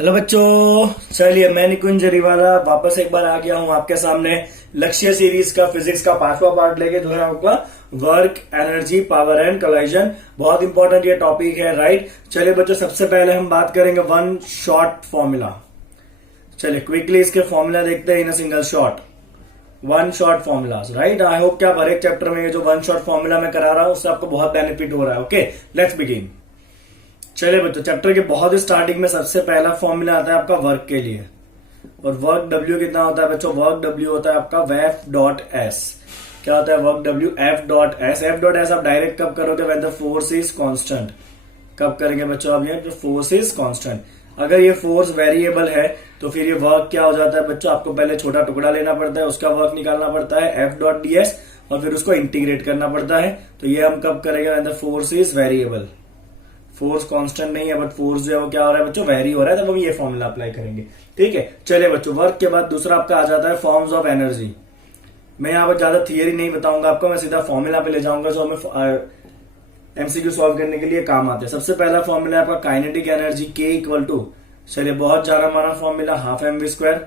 Hello बच्चों, चलिए मैं निकुंज जरीवाला वापस एक बार आ गया हूं आपके सामने लक्ष्य सीरीज का फिजिक्स का 5वां पार्ट लेके, जो है आपका work, energy, power and collision. बहुत इंपॉर्टेंट ये टॉपिक है, राइट। चलिए बच्चों, सबसे पहले हम बात करेंगे वन शॉट फॉर्मूला। चलिए क्विकली इसके फॉर्मूला देखते हैं in a single shot. One shot formulas, right. I hope कि आप हर एक चैप्टर में ये जो वन शॉट फॉर्मूला मैं करा रहा हूं उससे आपको बहुत बेनिफिट हो रहा है। Okay, let's begin. चलिए बच्चों, चैप्टर के बहुत स्टार्टिंग में सबसे पहला फॉर्मूला आता है आपका वर्क के लिए। और वर्क डब्ल्यू कितना होता है बच्चों? वर्क डब्ल्यू होता है आपका एफ डॉट एस। क्या होता है work W? F dot S. F dot S आप डायरेक्ट कब करोगे? When the force is constant. कब करेंगे बच्चों आप ये? जो फोर्स इज कांस्टेंट। अगर ये फोर्स वेरिएबल है तो फिर ये वर्क क्या हो जाता है बच्चों? आपको पहले छोटा टुकड़ा लेना पड़ता है, उसका वर्क निकालना पड़ता है एफ डॉट डी एस, और फिर उसको इंटीग्रेट करना पड़ता है। तो ये हम कब करेंगे? When the force is variable. Force constant नहीं है, बट फोर्स जो है वो क्या हो रहा है बच्चों? वेरी हो रहा है, तब हम ये फॉर्मूला अप्लाई करेंगे। ठीक है, चलिए बच्चों, वर्क के बाद दूसरा आपका आ जाता है फॉर्म्स ऑफ एनर्जी। मैं यहाँ पर ज्यादा थियरी नहीं बताऊंगा आपको, मैं सीधा फॉर्मूला पे ले जाऊंगा जो हमें एमसीक्यू सॉल्व करने के लिए काम आते हैं। सबसे पहला फॉर्मूला है आपका kinetic energy, K equal to, चलिए बहुत जाना माना formula, half M we square.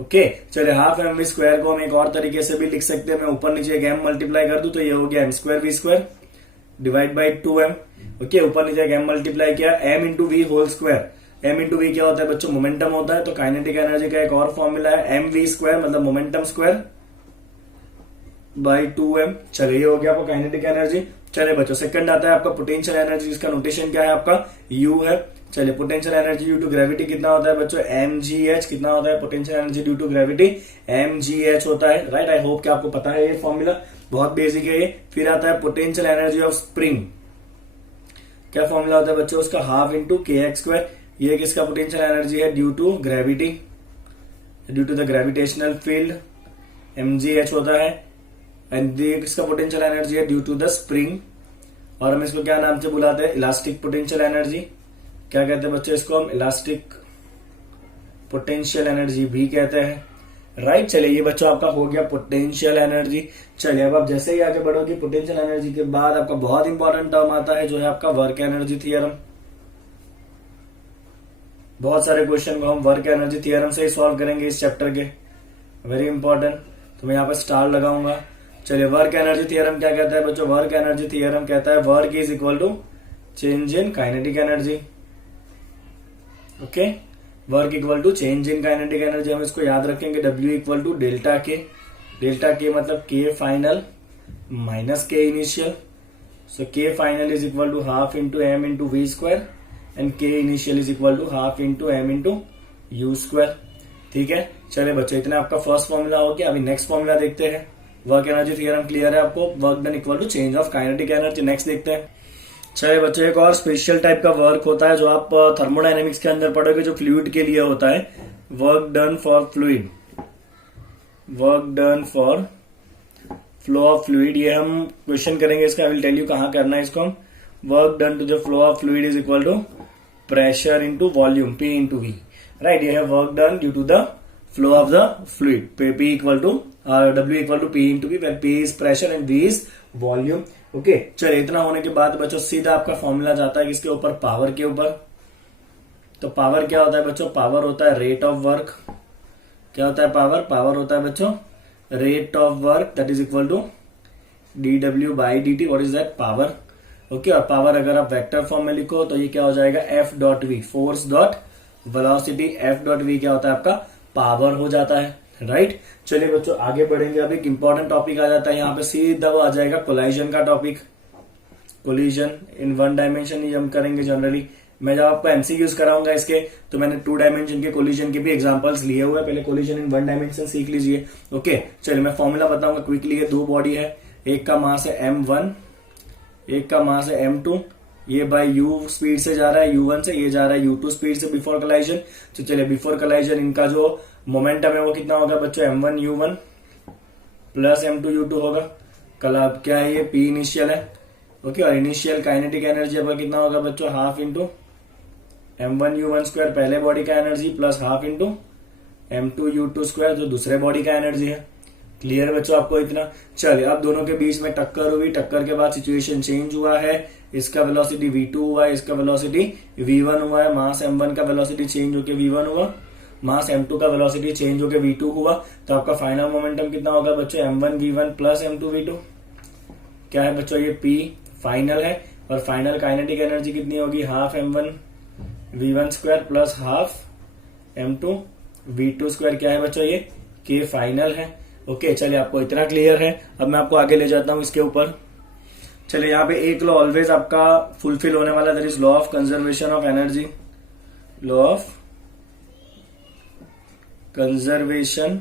Okay, चलिए हाफ एम वी स्क्वायर को हम एक और तरीके से भी लिख सकते हैं। मैं ऊपर नीचे एक एम मल्टीप्लाई कर दूं तो ये हो गया m square v square divide by 2m। Okay, ऊपर नीचे एम मल्टीप्लाई किया m into v whole square. m into v क्या होता है बच्चों? मोमेंटम होता है। तो काइनेटिक एनर्जी का एक और फॉर्मूला है एम वी स्क्वायर, मतलब मोमेंटम स्क्वायर बाई 2m। चलिए ये हो गया आपका काइनेटिक एनर्जी। चलिए बच्चों, सेकंड आता है आपका पोटेंशियल एनर्जी, जिसका नोटेशन क्या है आपका? u है। चलिए potential energy due to gravity कितना होता है बच्चों? mgh। कितना होता है potential energy due to gravity? mgh होता है, राइट। आई होप कि आपको पता है ये फॉर्मूला, बहुत बेसिक है ये। फिर आता है पोटेंशियल एनर्जी ऑफ स्प्रिंग। क्या फॉर्मूला होता है बच्चों उसका? Half into K X square. ये किसका पोटेंशियल एनर्जी है? Due to gravity, due to the gravitational field, mgh होता है। एंड ये किसका पोटेंशियल एनर्जी है? Due to the spring. और हम इसको क्या नाम से बुलाते हैं? Elastic potential energy. क्या कहते हैं बच्चों इसको? हम इलास्टिक पोटेंशियल एनर्जी भी कहते हैं, राइट। चलिए ये बच्चों आपका हो गया पोटेंशियल एनर्जी। चलिए अब आप जैसे ही आगे बढ़ोगे, पोटेंशियल एनर्जी के बाद आपका बहुत इंपॉर्टेंट टर्म आता है जो है आपका वर्क एनर्जी थियरम। बहुत सारे क्वेश्चन को हम वर्क एनर्जी थियरम से ही सॉल्व करेंगे इस चैप्टर के, वेरी इंपॉर्टेंट। तो मैं यहाँ पर स्टार लगाऊंगा। चलिए वर्क एनर्जी थियरम क्या कहता है बच्चों? वर्क एनर्जी थियरम कहता है work is equal to change in kinetic energy. Okay, work equal to change in kinetic energy. हम इसको याद रखेंगे, W equal to delta K. Delta K मतलब K final minus K initial. So K final is equal to half into M into V square, and K initial is equal to half into M into U square. ठीक है, चलिए बच्चों, इतना आपका first formula हो गया। अभी next formula देखते हैं। वर्क एनर्जी थियरम क्लियर है आपको? Work done equal to change of kinetic energy. Next देखते हैं। चलिए बच्चों, एक और स्पेशल टाइप का वर्क होता है जो आप थर्मोडायनेमिक्स के अंदर पढ़ोगे, जो फ्लूइड के लिए होता है। Work done for fluid, work done for flow of fluid. ये हम क्वेश्चन करेंगे इसका, आई विल टेल यू कहां करना है इसको हम। Work done to the flow of fluid is equal to pressure into volume, P into v, right. ये है work done due to the flow of the fluid, P equal to W equal to P into v, P is pressure and V is volume. Okay, चलिए इतना होने के बाद बच्चों सीधा आपका फॉर्मूला जाता है किसके ऊपर? पावर के ऊपर। तो पावर क्या होता है बच्चों? पावर होता है रेट ऑफ वर्क। क्या होता है पावर? पावर होता है बच्चों rate of work, that is equal to dW by dt। What is that? Power. Okay, और पावर अगर आप वेक्टर फॉर्म में लिखो तो ये क्या हो जाएगा? F dot v, force dot velocity. F dot v क्या होता है आपका? पावर हो जाता है, राइट। चलिए बच्चों आगे बढ़ेंगे। अब एक इंपॉर्टेंट टॉपिक आ जाता है यहाँ पे, सीधा वो आ जाएगा कोलाइजन का topic. Collision in one dimension ही हम करेंगे जनरली। मैं जब आपको एमसीक्यूज कराऊंगा इसके, तो मैंने 2 डायमेंशन के कोलिजन के भी एग्जांपल्स लिए हुए हैं। पहले कोलिजन इन वन डायमेंशन सीख लीजिए। ओके, चलिए मैं फॉर्मूला बताऊंगा क्विकली। ये 2 बॉडी है, एक का मास है m1, एक का मास है m2। ये बाय u स्पीड से जा रहा है u1 से, ये जा रहा है u2 स्पीड से बिफोर कोलाइजन। तो चलिए बिफोर कोलाइजन इनका जो मोमेंटम है वो कितना होगा बच्चों? m1 u1 plus m2 u2 होगा। कल अब क्या है? ये P इनिशियल है। ओके, और इनिशियल काइनेटिक एनर्जी अब कितना होगा बच्चों? Half into m1 u1 square पहले बॉडी का energy, plus half into m2 u2 square जो दूसरे बॉडी का एनर्जी है। क्लियर बच्चों आपको इतना? चलिए अब दोनों के बीच में टक्कर हुई, टक्कर के बाद सिचुएशन चेंज हुआ है। इसका वेलोसिटी v2 हुआ है, इसका वेलोसिटी v1 हुआ है, मास m1 का वेलोसिटी चेंज होकर v1 हुआ, मास m2 का वेलोसिटी चेंज होकर v2 हुआ, तो आपका फाइनल मोमेंटम कितना होगा बच्चों, m1 v1 plus m2 v2। क्या है बच्चों, ये p फाइनल है, और फाइनल काइनेटिक एनर्जी कितनी होगी, half m1 v1 square plus half m2 v2 square. क्या है बच्चों, ये k फाइनल है। ओके, चलिए आपको इतना क्लियर है। अब मैं आपको आगे ले जाता हूं इसके ऊपर। चलिए यहाँ पे एक लॉ ऑलवेज आपका फुलफिल होने वाला, that is law of conservation of energy, law of conservation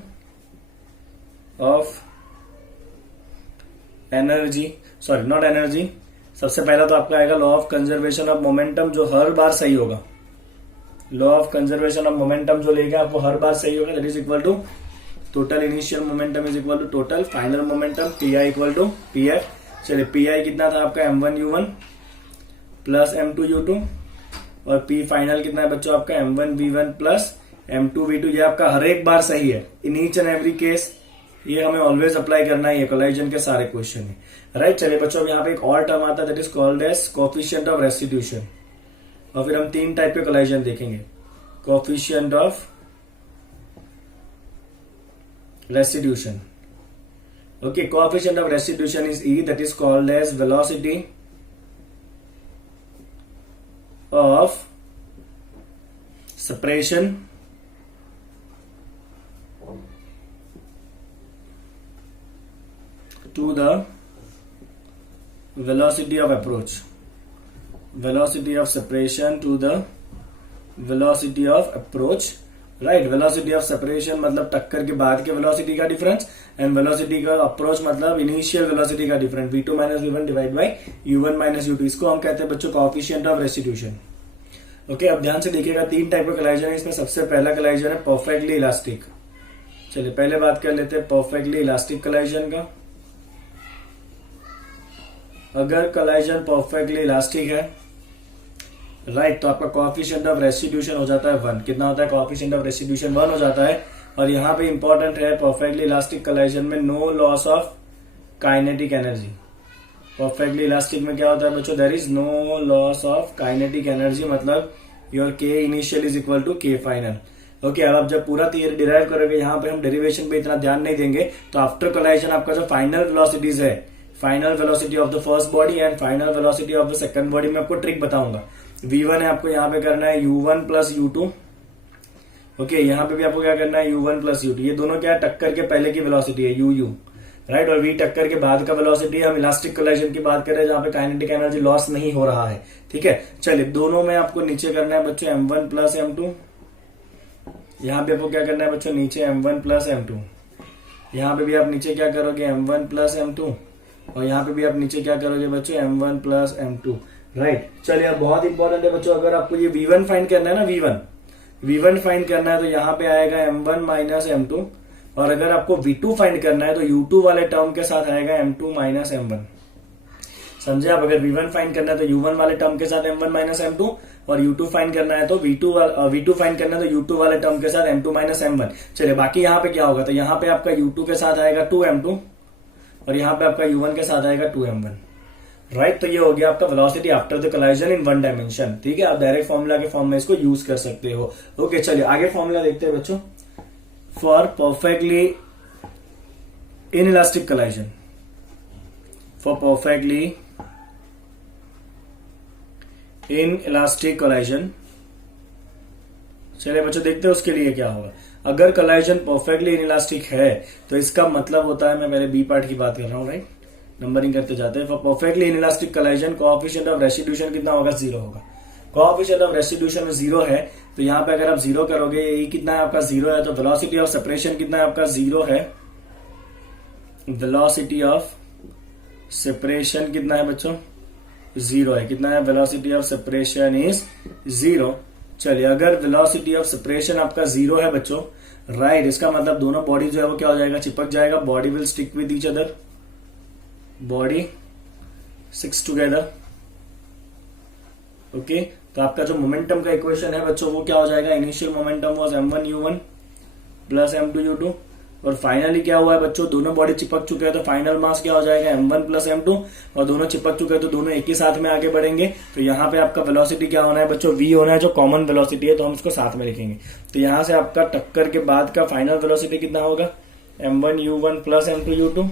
of energy, sorry not energy, सबसे पहला तो आपका आएगा law of conservation of momentum, जो हर बार सही होगा। Law of conservation of momentum जो लेगा आपको हर बार सही होगा, that is equal to total initial momentum is equal to total final momentum, p i equal to p f. चलिए पी आई कितना था आपका, m1u1 प्लस m2u2, और पी फाइनल कितना है बच्चों आपका, m1v1 प्लस m2v2। ये आपका हर एक बार सही है, in each and every case. ये हमें ऑलवेज अप्लाई करना है, ये कोलाइजन के सारे क्वेश्चन है, राइट। चलिए बच्चों, यहाँ पे एक और टर्म आता है, that is called as coefficient of restitution, और फिर हम 3 टाइप के कोलाइजन देखेंगे। Coefficient of restitution, okay, coefficient of restitution is E, that is called as velocity of separation to the velocity of approach, velocity of separation to the velocity of approach, right. Velocity of separation मतलब टक्कर के बाद के velocity का difference, and velocity का approach मतलब initial velocity का difference, v2 minus v1 divide by u1 minus u2। इसको हम कहते हैं बच्चों कोएफिशिएंट ऑफ रेस्टिट्यूशन। ओके, अब ध्यान से देखिएगा, 3 टाइप का कोलाइजन है। इसमें सबसे पहला कोलाइजन है परफेक्टली इलास्टिक। चलिए पहले बात कर लेते हैं परफेक्टली इलास्टिक कोलाइजन का। अगर कोलाइजन परफेक्टली इलास्टिक है, राइट, तो आपका कोएफिशिएंट ऑफ रेस्टिट्यूशन हो जाता है 1। कितना होता है कोएफिशिएंट ऑफ रेस्टिट्यूशन, 1 हो जाता है। और यहाँ पे इंपॉर्टेंट है परफेक्टली इलास्टिक कोलाइजन में no loss of kinetic energy. Perfectly elastic में क्या होता है बच्चों, there is no loss of kinetic energy, मतलब your K initial is equal to K final. Okay, अब आप जब पूरा थियरी डिराइव करोगे, यहाँ पे हम डेरिवेशन पे इतना ध्यान नहीं देंगे। तो आफ्टर कोलाइजन आपका जो फाइनल वेलोसिटीज है, final velocity of the first body and final velocity of the second body में आपको ट्रिक बताऊंगा। v1 है, आपको यहाँ पे करना है u1 प्लस u2। ओके, यहाँ पे भी आपको क्या करना है u1 प्लस u2। ये दोनों क्या है, टक्कर के पहले की वेलोसिटी है u, राइट, और v टक्कर के बाद का वेलोसिटी। हम इलास्टिक कोलाइजन की बात कर रहे हैं जहां पे काइनेटिक एनर्जी लॉस नहीं हो रहा है, ठीक है। चलिए दोनों में आपको नीचे करना है बच्चों m1 प्लस m2। यहाँ पे आपको क्या करना है बच्चों, नीचे m1 प्लस m2। यहाँ पे भी आप नीचे क्या करोगे, m1 प्लस m2, और यहाँ पे भी आप नीचे क्या करोगे बच्चों, m1 प्लस m2, राइट। चलिए अब बहुत इंपॉर्टेंट है बच्चों, अगर आपको ये v1 फाइंड करना है ना, v1 फाइंड करना है, तो यहाँ पे आएगा m1 माइनस m2, और अगर आपको v2 फाइंड करना है तो u2 वाले टर्म के साथ आएगा m2 माइनस m1। समझे आप, अगर v1 फाइंड करना है तो u1 वाले टर्म के साथ m1 माइनस m2, और u2 फाइंड करना है तो v2 फाइंड करना है तो u2 वाले टर्म के साथ m2 माइनस m1। चलिए बाकी यहाँ पे क्या होगा, तो यहाँ पे आपका u2 के साथ आएगा 2m2, और यहाँ पे आपका u1 के साथ आएगा 2m1, राइट। तो ये हो गया आपका velocity after the collision in 1 dimension, ठीक है। आप डायरेक्ट फॉर्मूला के फॉर्म में इसको यूज कर सकते हो। ओके, चलिए आगे फॉर्मूला देखते हैं बच्चों। For perfectly inelastic collision, for perfectly inelastic collision, चलिए बच्चों देखते हैं उसके लिए क्या होगा। अगर कोलाइजन परफेक्टली इनइलास्टिक है तो इसका मतलब होता है, मैं पहले बी पार्ट की बात कर रहा हूं, राइट, नंबरिंग करते जाते हैं। For perfectly inelastic collision coefficient of restitution कितना होगा, 0 होगा। कोएफिशिएंट ऑफ रेस्टिट्यूशन में 0 है, तो यहाँ पे अगर आप 0 करोगे, ये कितना है आपका 0 है, तो वेलोसिटी ऑफ सेपरेशन कितना है आपका 0 है। वेलोसिटी ऑफ सेपरेशन कितना है बच्चों, 0 है। कितना है, वेलोसिटी ऑफ सेपरेशन इज 0। चलिए अगर वेलोसिटी ऑफ सेपरेशन आपका 0 है बच्चों, राइट, इसका मतलब दोनों बॉडी जो है वो क्या हो जाएगा, चिपक जाएगा। Body will stick with each other, body six together. Okay, तो आपका जो मोमेंटम का इक्वेशन है बच्चों वो क्या हो जाएगा, initial momentum was m1u1 plus m2u2, और फाइनली क्या हुआ है बच्चों, दोनों बॉडी चिपक चुके हैं, तो फाइनल मास क्या हो जाएगा m1 प्लस m2, और दोनों चिपक चुके हैं तो दोनों एक ही साथ में आगे बढ़ेंगे। तो यहाँ पे आपका वेलोसिटी क्या होना है बच्चों, v होना है, जो कॉमन वेलोसिटी है, तो हम इसको साथ में लिखेंगे। तो यहाँ से आपका टक्कर के बाद का फाइनल वेलोसिटी कितना होगा, m1u1 plus m2u2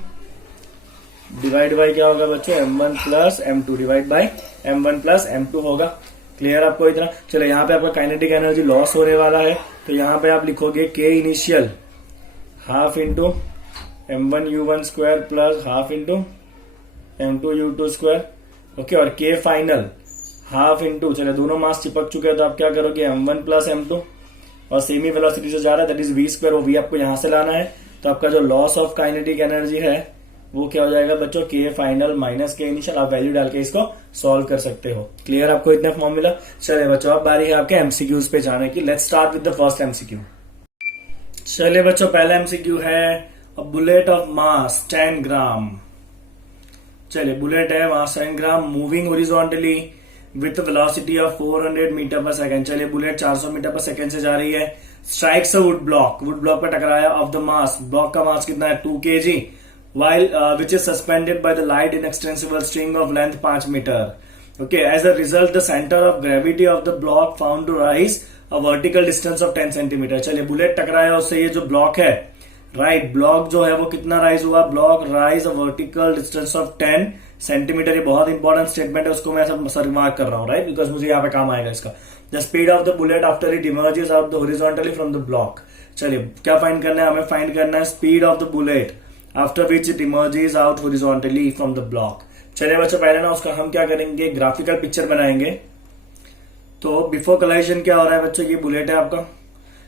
divide by क्या होगा बच्चों, m1 plus m2 divide by m1 plus m2 होगा। क्लियर आपको इतना। चलो यहाँ पे आपका काइनेटिक एनर्जी लॉस होने वाला है, तो यहाँ पे आप लिखोगे k initial half into m1u1 square plus half into m2u2 square. Okay, और k फाइनल हाफ इंटू, चलो दोनों मास चिपक चुके हैं तो आप क्या करोगे m1 प्लस m2, और सेमी वेलोसिटी से जा रहा है दैट इज v स्क्वायर, वो v आपको यहां से लाना है। तो आपका जो लॉस ऑफ काइनेटिक एनर्जी है वो क्या हो जाएगा बच्चों, k final minus k initial. आप वैल्यू डाल के इसको सॉल्व कर सकते हो। क्लियर आपको इतना फॉर्मूला। चलिए बच्चों अब बारी है आपके एमसीक्यूज पे जाने की। Let's start with the first MCQ. चलिए बच्चों पहला एमसीक्यू है अ बुलेट ऑफ मास 10 ग्राम। चलिए बुलेट है mass 10 gram moving horizontally with velocity of 400 metre per second. चलिए बुलेट 400 मीटर पर सेकंड से जा रही है। Strikes a wood block, wood block पर टकराया। ऑफ द मास, ब्लॉक का मास कितना है 2 kg, while which is suspended by the light inextensible string of length 5 meter. Okay, as a result the center of gravity of the block found to rise a vertical distance of 10 centimeter. चलिए bullet टकराया उससे, ये जो block है right, block जो है वो कितना राइज हुआ, block rise a vertical distance of 10 centimetre. ये बहुत इंपॉर्टेंट स्टेटमेंट है, उसको मैं ऐसा रिमार्क कर रहा हूँ राइट, बिकॉज मुझे यहाँ पे काम आएगा इसका। The speed of the bullet after it emerges out the horizontally from the block. चलिए क्या फाइंड करना है हमें, फाइंड करना है speed of the bullet after which it emerges out horizontally from the block. चलिए बच्चों पहले ना उसका हम क्या करेंगे, ग्राफिकल पिक्चर बनाएंगे। तो बिफोर कोलाइजन क्या हो रहा है बच्चों, ये बुलेट है आपका।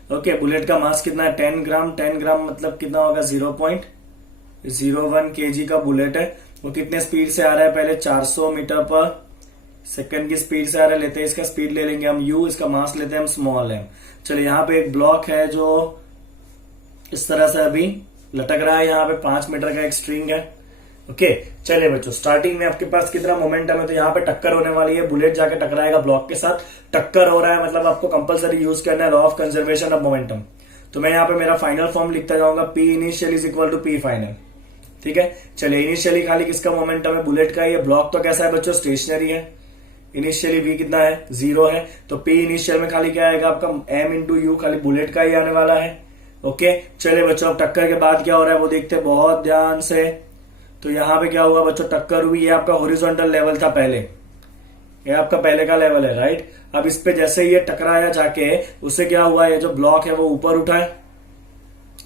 ओके, बुलेट का मास कितना है 10 ग्राम। 10 ग्राम मतलब कितना होगा 0.01 kg का बुलेट है। वो कितने स्पीड से आ रहा है, पहले 400 मीटर पर सेकंड की स्पीड से आ रहा है। लेते हैं इसका स्पीड ले लेंगे हम u, इसका मास लेते हैं हम स्मॉल m। चलिए यहाँ पे एक ब्लॉक है जो इस तरह से अभी लटक रहा है, यहाँ पे 5 मीटर का एक स्ट्रिंग है। ओके चलिए बच्चों स्टार्टिंग में आपके पास कितना मोमेंटम है, तो यहाँ पे टक्कर होने वाली है, बुलेट जाके टकराएगा ब्लॉक के साथ। टक्कर हो रहा है मतलब आपको कंपलसरी यूज करना है law of conservation of momentum. तो मैं यहाँ पे मेरा फाइनल फॉर्म लिखता जाऊंगा, P initial is equal to P final. ठीक है, चलिए इनिशियली खाली किसका मोमेंटम है, बुलेट का। ये ब्लॉक तो कैसा है बच्चों, स्टेशनरी है। इनिशियली v कितना है 0 है, तो P इनिशियल में खाली क्या आएगा आपका m इंटू यू, खाली बुलेट का ही आने वाला है। ओके चलिए बच्चों अब टक्कर के बाद क्या हो रहा है वो देखते हैं बहुत ध्यान से। तो यहाँ पे क्या हुआ बच्चों, टक्कर हुई, ये आपका हॉरिजॉन्टल लेवल था पहले, ये आपका पहले का लेवल है राइट। अब इस पे जैसे ये टकराया जाके, उससे क्या हुआ, ये जो ब्लॉक है वो ऊपर उठा है।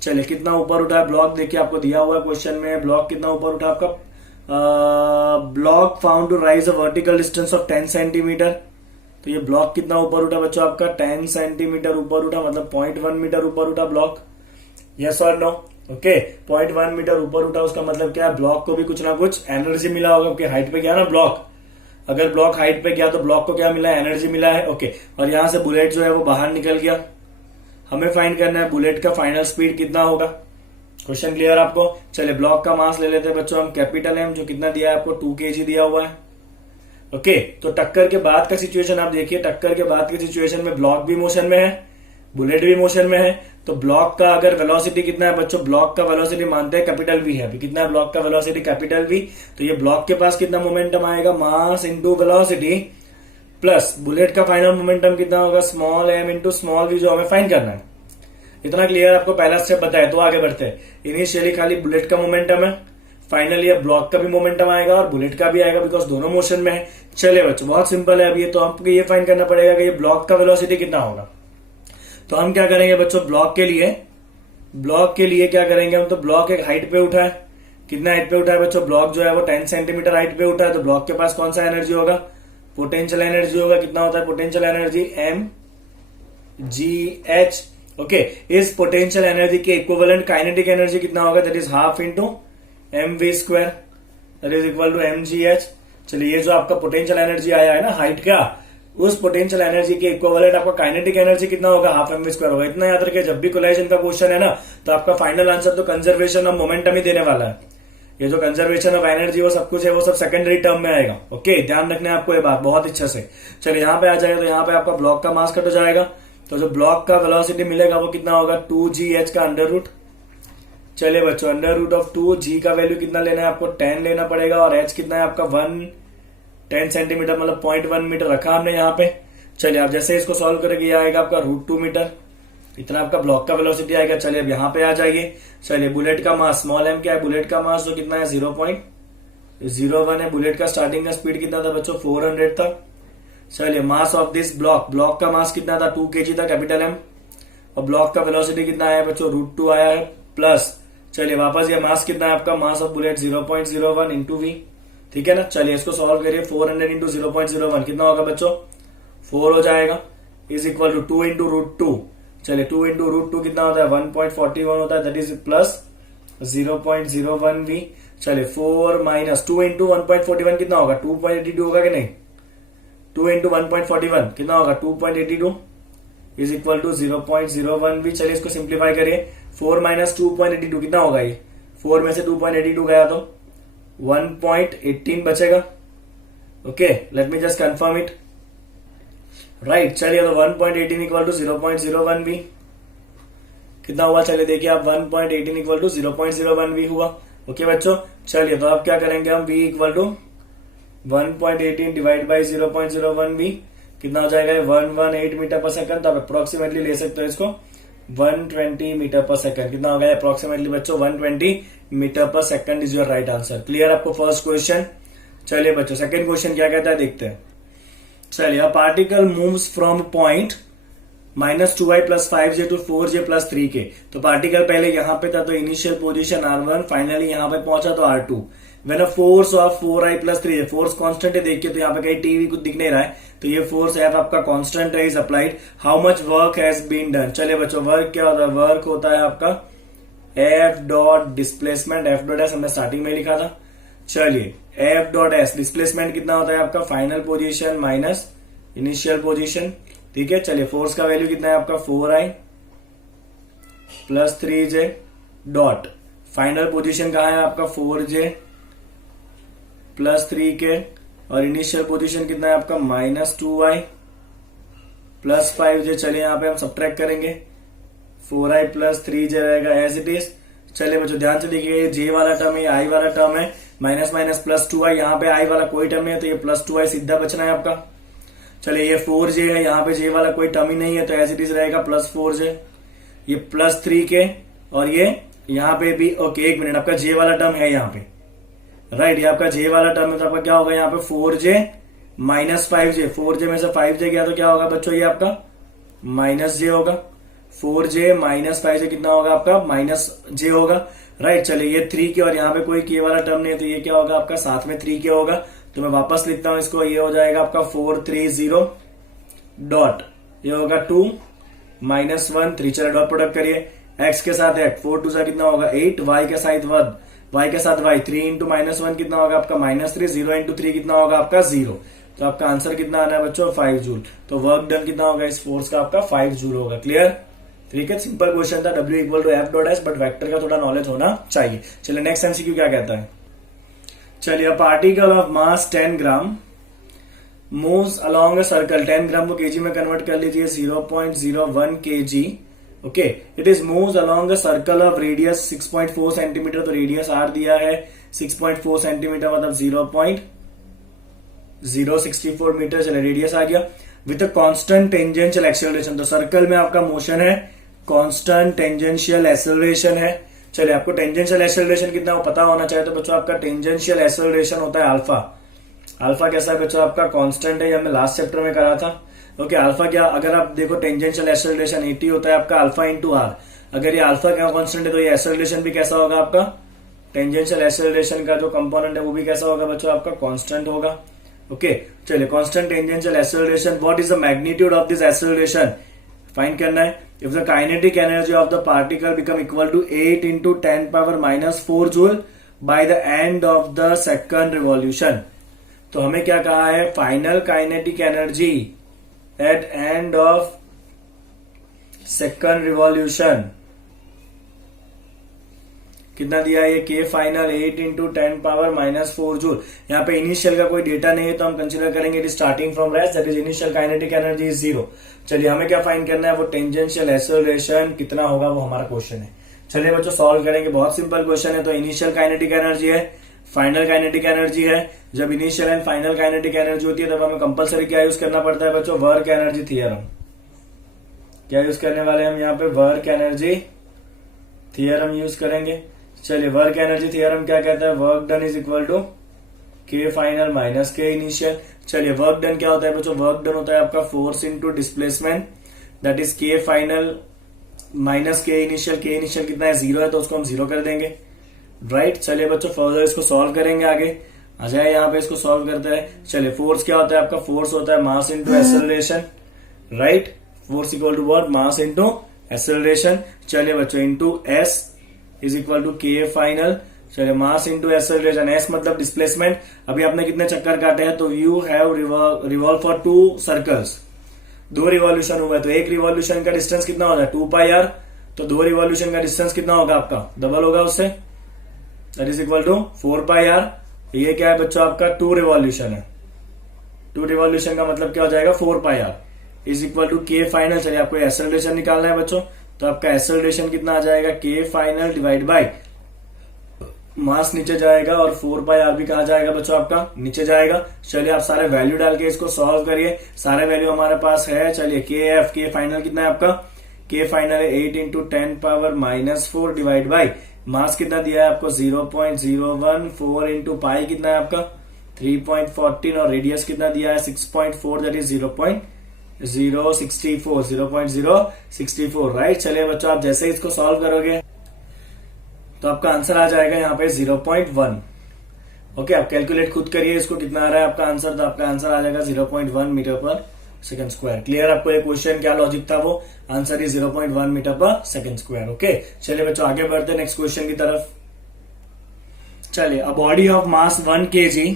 चलिए कितना ऊपर उठा है ब्लॉक, देखिए आपको दिया हुआ है क्वेश्चन में, ब्लॉक कितना ऊपर उठा आपका, block found to rise a vertical distance of 10 centimetre. तो ये ब्लॉक कितना ऊपर उठा बच्चों आपका 10 सेंटीमीटर ऊपर उठा, मतलब 0.1 मीटर ऊपर उठा ब्लॉक। यस और नो, ओके 0.1 मीटर ऊपर उठा, उसका मतलब क्या है, ब्लॉक को भी कुछ ना कुछ एनर्जी मिला होगा, क्योंकि हाइट पे गया ना ब्लॉक। अगर ब्लॉक हाइट पे गया तो ब्लॉक को क्या मिला है, एनर्जी मिला है। ओके, और यहां से बुलेट जो है वो बाहर निकल गया। हमें फाइंड करना है बुलेट का फाइनल स्पीड कितना होगा। क्वेश्चन क्लियर आपको। चलिए ब्लॉक का मास ले लेते हैं बच्चों हम, कैपिटल एम, जो कितना दिया है आपको 2 kg दिया हुआ है। ओके तो टक्कर के बाद का सिचुएशन आप देखिए, टक्कर के बाद की सिचुएशन में ब्लॉक भी मोशन में है, बुलेट भी मोशन में है। तो ब्लॉक का अगर वेलोसिटी कितना है बच्चों, ब्लॉक का वेलोसिटी मानते हैं कैपिटल वी है, कितना है ब्लॉक का वेलोसिटी कैपिटल वी। तो ये ब्लॉक के पास कितना मोमेंटम आएगा, mass into velocity plus bullet का फाइनल मोमेंटम कितना होगा, small m into small v, जो हमें फाइंड करना है। इतना क्लियर आपको पहला स्टेप बताया। तो आगे बढ़ते हैं। इनिशियली खाली बुलेट का मोमेंटम है, फाइनली अब ब्लॉक का भी मोमेंटम आएगा और बुलेट का भी आएगा, बिकॉज दोनों मोशन में है। चलिए बच्चों बहुत सिंपल है। अब ये तो हमको ये फाइंड करना पड़ेगा कि ये ब्लॉक का वेलोसिटी कितना होगा। तो हम क्या करेंगे बच्चों, ब्लॉक के लिए क्या करेंगे हम, तो ब्लॉक एक हाइट पे उठा है। कितना हाइट पे उठा है बच्चों, ब्लॉक जो है वो 10 सेंटीमीटर हाइट पे उठा है। तो ब्लॉक के पास कौन सा एनर्जी होगा, पोटेंशियल एनर्जी होगा। कितना होता है पोटेंशियल एनर्जी, mgh। ओके, इस पोटेंशियल एनर्जी के इक्विवेलेंट काइनेटिक एनर्जी कितना होगा, that is half into mv square, that is equal to mgh। चलिए ये जो आपका पोटेंशियल एनर्जी आया है ना हाइट का, उस पोटेंशियल एनर्जी के इक्विवेलेंट आपका काइनेटिक एनर्जी कितना होगा, हाफ mv स्क्वायर होगा। इतना याद रखिए, जब भी कोलाइजन का क्वेश्चन है ना, तो आपका फाइनल आंसर तो कंजर्वेशन ऑफ मोमेंटम ही देने वाला है। ये जो कंजर्वेशन ऑफ एनर्जी वो सब कुछ है, वो सब सेकेंडरी टर्म में आएगा। ओके ध्यान रखना है आपको ये बात बहुत अच्छे से। चलिए यहाँ पे आ जाएगा, तो यहाँ पे आपका ब्लॉक का मास कट हो जाएगा। तो जो ब्लॉक का वेलोसिटी मिलेगा वो कितना होगा, 2gh का अंडर रूट। चलिए बच्चों, अंडर रूट ऑफ 2, जी का वैल्यू कितना लेना है आपको 10 लेना पड़ेगा, और एच कितना है आपका 10 सेंटीमीटर मतलब 0.1 मीटर रखा हमने यहाँ पे। चलिए आप जैसे इसको सॉल्व करेंगे, ये आएगा आपका √2 मीटर, इतना आपका ब्लॉक का वेलोसिटी आएगा। चलिए अब यहाँ पे आ जाइए। चलिए बुलेट का मास, स्मॉल एम क्या है, बुलेट का मास जो कितना है 0.01 है। बुलेट का स्टार्टिंग का स्पीड कितना था बच्चों 400 था। चलिए mass of this block, block का मास कितना था 2 kg था कैपिटल एम, और ब्लॉक का वेलोसिटी कितना आया बच्चों √2 आया है प्लस। चलिए वापस ये मास कितना है आपका, mass of bullet 0.01 into v, ठीक है ना। चलिए इसको सॉल्व करिए, 400 इंटू 0.01 कितना होगा बच्चों 4 हो जाएगा, इज इक्वल टू 2 इंटू √2। चलिए 2 इंटू √2 कितना होता है 1.41 होता है, दैट इज प्लस 0.01 वी। चलिए 4 माइनस 2 इंटू 1.41 कितना होगा 2.82 होगा कि नहीं, 2 इंटू 1.41 कितना होगा 2.82 इज इक्वल टू 0.01 भी। चलिए इसको सिंप्लीफाई करिए, 4 माइनस 2.82 कितना होगा, ये 4 में से 2.82 गया तो 1.18 बचेगा। Okay, let me just confirm it, right. चलिए तो 1.18 इक्वल टू 0.01 भी कितना हुआ, चलिए देखिए आप 1.18 इक्वल टू 0.01 भी हुआ। ओके बच्चों, चलिए तो अब क्या करेंगे हम, v equal to 1.18 divide by 0.01 भी कितना हो जाएगा 118 मीटर पर सेकंड। तो आप अप्रोक्सीमेटली ले सकते हो इसको 120 मीटर पर सेकंड, कितना हो गया अप्रोक्सीमेटली बच्चों 120 metre per second is your right answer. Clear आपको फर्स्ट क्वेश्चन। चलिए बच्चों सेकंड क्वेश्चन क्या कहता है देखते हैं। चलिए a particle moves from point -2i + 5j to 4j + 3k। तो पार्टिकल पहले यहां पे था तो इनिशियल पोजीशन r1, फाइनली यहां पे पहुंचा तो r2। When a force of 4i + 3j, force constant है देखिए, तो यहाँ पे कहीं टीवी कुछ दिख नहीं रहा है, तो ये फोर्स F आपका कांस्टेंट है, is applied. How much work has been done. चलिए बच्चों वर्क क्या होता है, वर्क होता है आपका F dot displacement, F dot S हमने स्टार्टिंग में लिखा था। चलिए F डॉट एस डिस्प्लेसमेंट कितना होता है आपका final position minus initial position, ठीक है। चलिए फोर्स का वैल्यू कितना है आपका 4i + 3j dot final position कहाँ है आपका 4j + 3k, और इनिशियल पोजीशन कितना है आपका -2i + 5j। चलिए यहाँ पे हम सब्ट्रैक्ट करेंगे, 4i + 3j रहेगा एज इट इज। चलिए बच्चों ध्यान से देखिए, ये j वाला टर्म है, i वाला टर्म है, माइनस माइनस +2i, यहाँ पे i वाला कोई टर्म नहीं है तो ये +2i सीधा बचना है आपका। चलिए ये 4j है, यहाँ पे j वाला कोई टर्म ही नहीं है तो एज इट इज रहेगा +4j, ये +3k, और ये यहाँ पे भी ओके एक मिनट, आपका j वाला टर्म है यहाँ पे, राइट। ये आपका j वाला टर्म है तो आपका क्या होगा यहाँ पे 4j - 5j, 4j में से 5j गया तो क्या होगा बच्चों ये आपका -j होगा, 4j - 5j कितना होगा आपका -j होगा, राइट। चलिए ये 3k और यहाँ पे कोई k वाला टर्म नहीं है तो ये क्या होगा आपका साथ में 3k होगा, तो मैं वापस लिखता हूं इसको, ये हो जाएगा आपका 430 डॉट, ये होगा 2 - 1 3, चलिए डॉट प्रोडक्ट करिए, x के साथ x 4 2 सा कितना होगा 8, y के साथ y 3 इंटू -1 कितना होगा आपका -3, 0 इंटू 3 कितना होगा आपका 0। तो आपका आंसर कितना आना है बच्चों 5 जूल। तो वर्क डन कितना होगा इस फोर्स का आपका 5 जूल होगा। क्लियर, ठीक है, सिंपल क्वेश्चन था, W equal to F dot s, but vector का थोड़ा नॉलेज होना चाहिए। चलिए नेक्स्ट MCQ क्या कहता है। चलिए particle of mass 10 gram moves along a circle, 10 ग्राम को केजी में कन्वर्ट कर लीजिए 0.01 kg। Okay, it is moves along a circle of radius 6.4 centimetre, तो रेडियस आर दिया है 6.4 सेंटीमीटर मतलब 0.064 मीटर। चलिए रेडियस आ गया, with a constant tangential acceleration, तो सर्कल में आपका मोशन है कांस्टेंट टेंजेंशियल एक्सेलरेशन है। चलिए आपको टेंजेंशियल एक्सेलरेशन कितना हो पता होना चाहिए, तो बच्चों आपका टेंजेंशियल एक्सेलरेशन होता है अल्फा। अल्फा कैसा है बच्चों आपका कांस्टेंट है, ये हमने लास्ट चैप्टर में करा था। ओके, अल्फा क्या, अगर आप देखो टेंजेंशियल एक्सेलरेशन 80 होता है आपका अल्फा इंटू आर, अगर ये अल्फा क्या कांस्टेंट है तो ये एक्सेलरेशन भी कैसा होगा आपका, टेंजेंशियल एक्सेलरेशन का जो कंपोनेंट है वो भी कैसा होगा बच्चों आपका कांस्टेंट होगा। ओके, चलिए constant tangential acceleration, what is the magnitude of this acceleration find करना है। If the kinetic energy of the particle become equal to 8 into 10⁻⁻4 joule by the end of the second revolution. तो हमें क्या कहा है, final kinetic energy at end of second revolution कितना दिया है, ये के फाइनल 8 इंटू 10⁻⁻4 जूल। यहाँ पे इनिशियल का कोई डेटा नहीं है तो हम कंसीडर करेंगे it is starting from rest, that is initial kinetic energy is 0। चलिए हमें क्या फाइंड करना है, वो टेंजेंशियल एक्सेलरेशन कितना होगा वो हमारा क्वेश्चन है। चलिए बच्चों सॉल्व करेंगे, बहुत सिंपल क्वेश्चन है। तो इनिशियल काइनेटिक एनर्जी है, फाइनल काइनेटिक एनर्जी है। जब initial and final kinetic energy होती है तब हमें कंपलसरी क्या यूज करना पड़ता है बच्चों, वर्क एनर्जी थियरम। क्या यूज करने वाले हम यहाँ पे, वर्क एनर्जी थियरम यूज करेंगे। चलिए वर्क एनर्जी थियरम क्या कहता है, work done is equal to K final minus K initial. चलिए वर्क डन क्या होता है बच्चों, वर्क डन होता है आपका force into displacement, that is K final minus K initial. K initial कितना है, 0 है, तो उसको हम 0 कर देंगे, राइट। चलिए बच्चों फर्दर इसको सॉल्व करेंगे, आगे आ जाए यहाँ पे, इसको सॉल्व करते हैं। चलिए फोर्स क्या होता है आपका, फोर्स होता है mass into acceleration, right. Force equal to what, mass into acceleration. चलिए बच्चों into s is equal to K final. चलिए मास इनटू एक्सेलरेशन, एस मतलब डिस्प्लेसमेंट। अभी आपने कितने चक्कर काटे हैं, तो you have revolve for 2 circles, 2 revolution हुआ है, तो एक रिवॉल्यूशन का डिस्टेंस कितना होगा, 2 पाई आर। तो 2 रिवॉल्यूशन का डिस्टेंस कितना होगा आपका, डबल होगा उससे, that is equal to 4 pi r. ये क्या है बच्चों आपका 2 रिवॉल्यूशन है, 2 रिवॉल्यूशन का मतलब क्या हो जाएगा 4 pi are is equal to K final. चलिए आपको एक्सेलरेशन निकालना है बच्चों, तो आपका एक्सेलरेशन कितना आ जाएगा, के फाइनल डिवाइड बाय मास नीचे जाएगा, और 4 पाई आर भी कहा जाएगा बच्चों आपका नीचे जाएगा। चलिए आप सारे वैल्यू डाल के इसको सॉल्व करिए, सारे वैल्यू हमारे पास है। चलिए के फाइनल कितना है आपका, के फाइनल है 8 into 10 power minus 4 divide by mass कितना दिया है आपको 0.01, 4 इंटू पाई कितना है आपका 3.14, और रेडियस कितना दिया है 6.4, दैट इज 0.064, राइट। चलिए बच्चों आप जैसे इसको सॉल्व करोगे तो आपका आंसर आ जाएगा यहाँ पे 0.1। ओके, आप कैलकुलेट खुद करिए इसको कितना आ रहा है आपका आंसर, तो आपका आंसर आ जाएगा 0.1 metre per second square. Clear, आपको ये क्वेश्चन क्या लॉजिक था, वो answer is 0.1 metre per second square. Okay, चलिए बच्चों आगे बढ़ते हैं नेक्स्ट क्वेश्चन की तरफ। चलिए, a body of mass 1 kg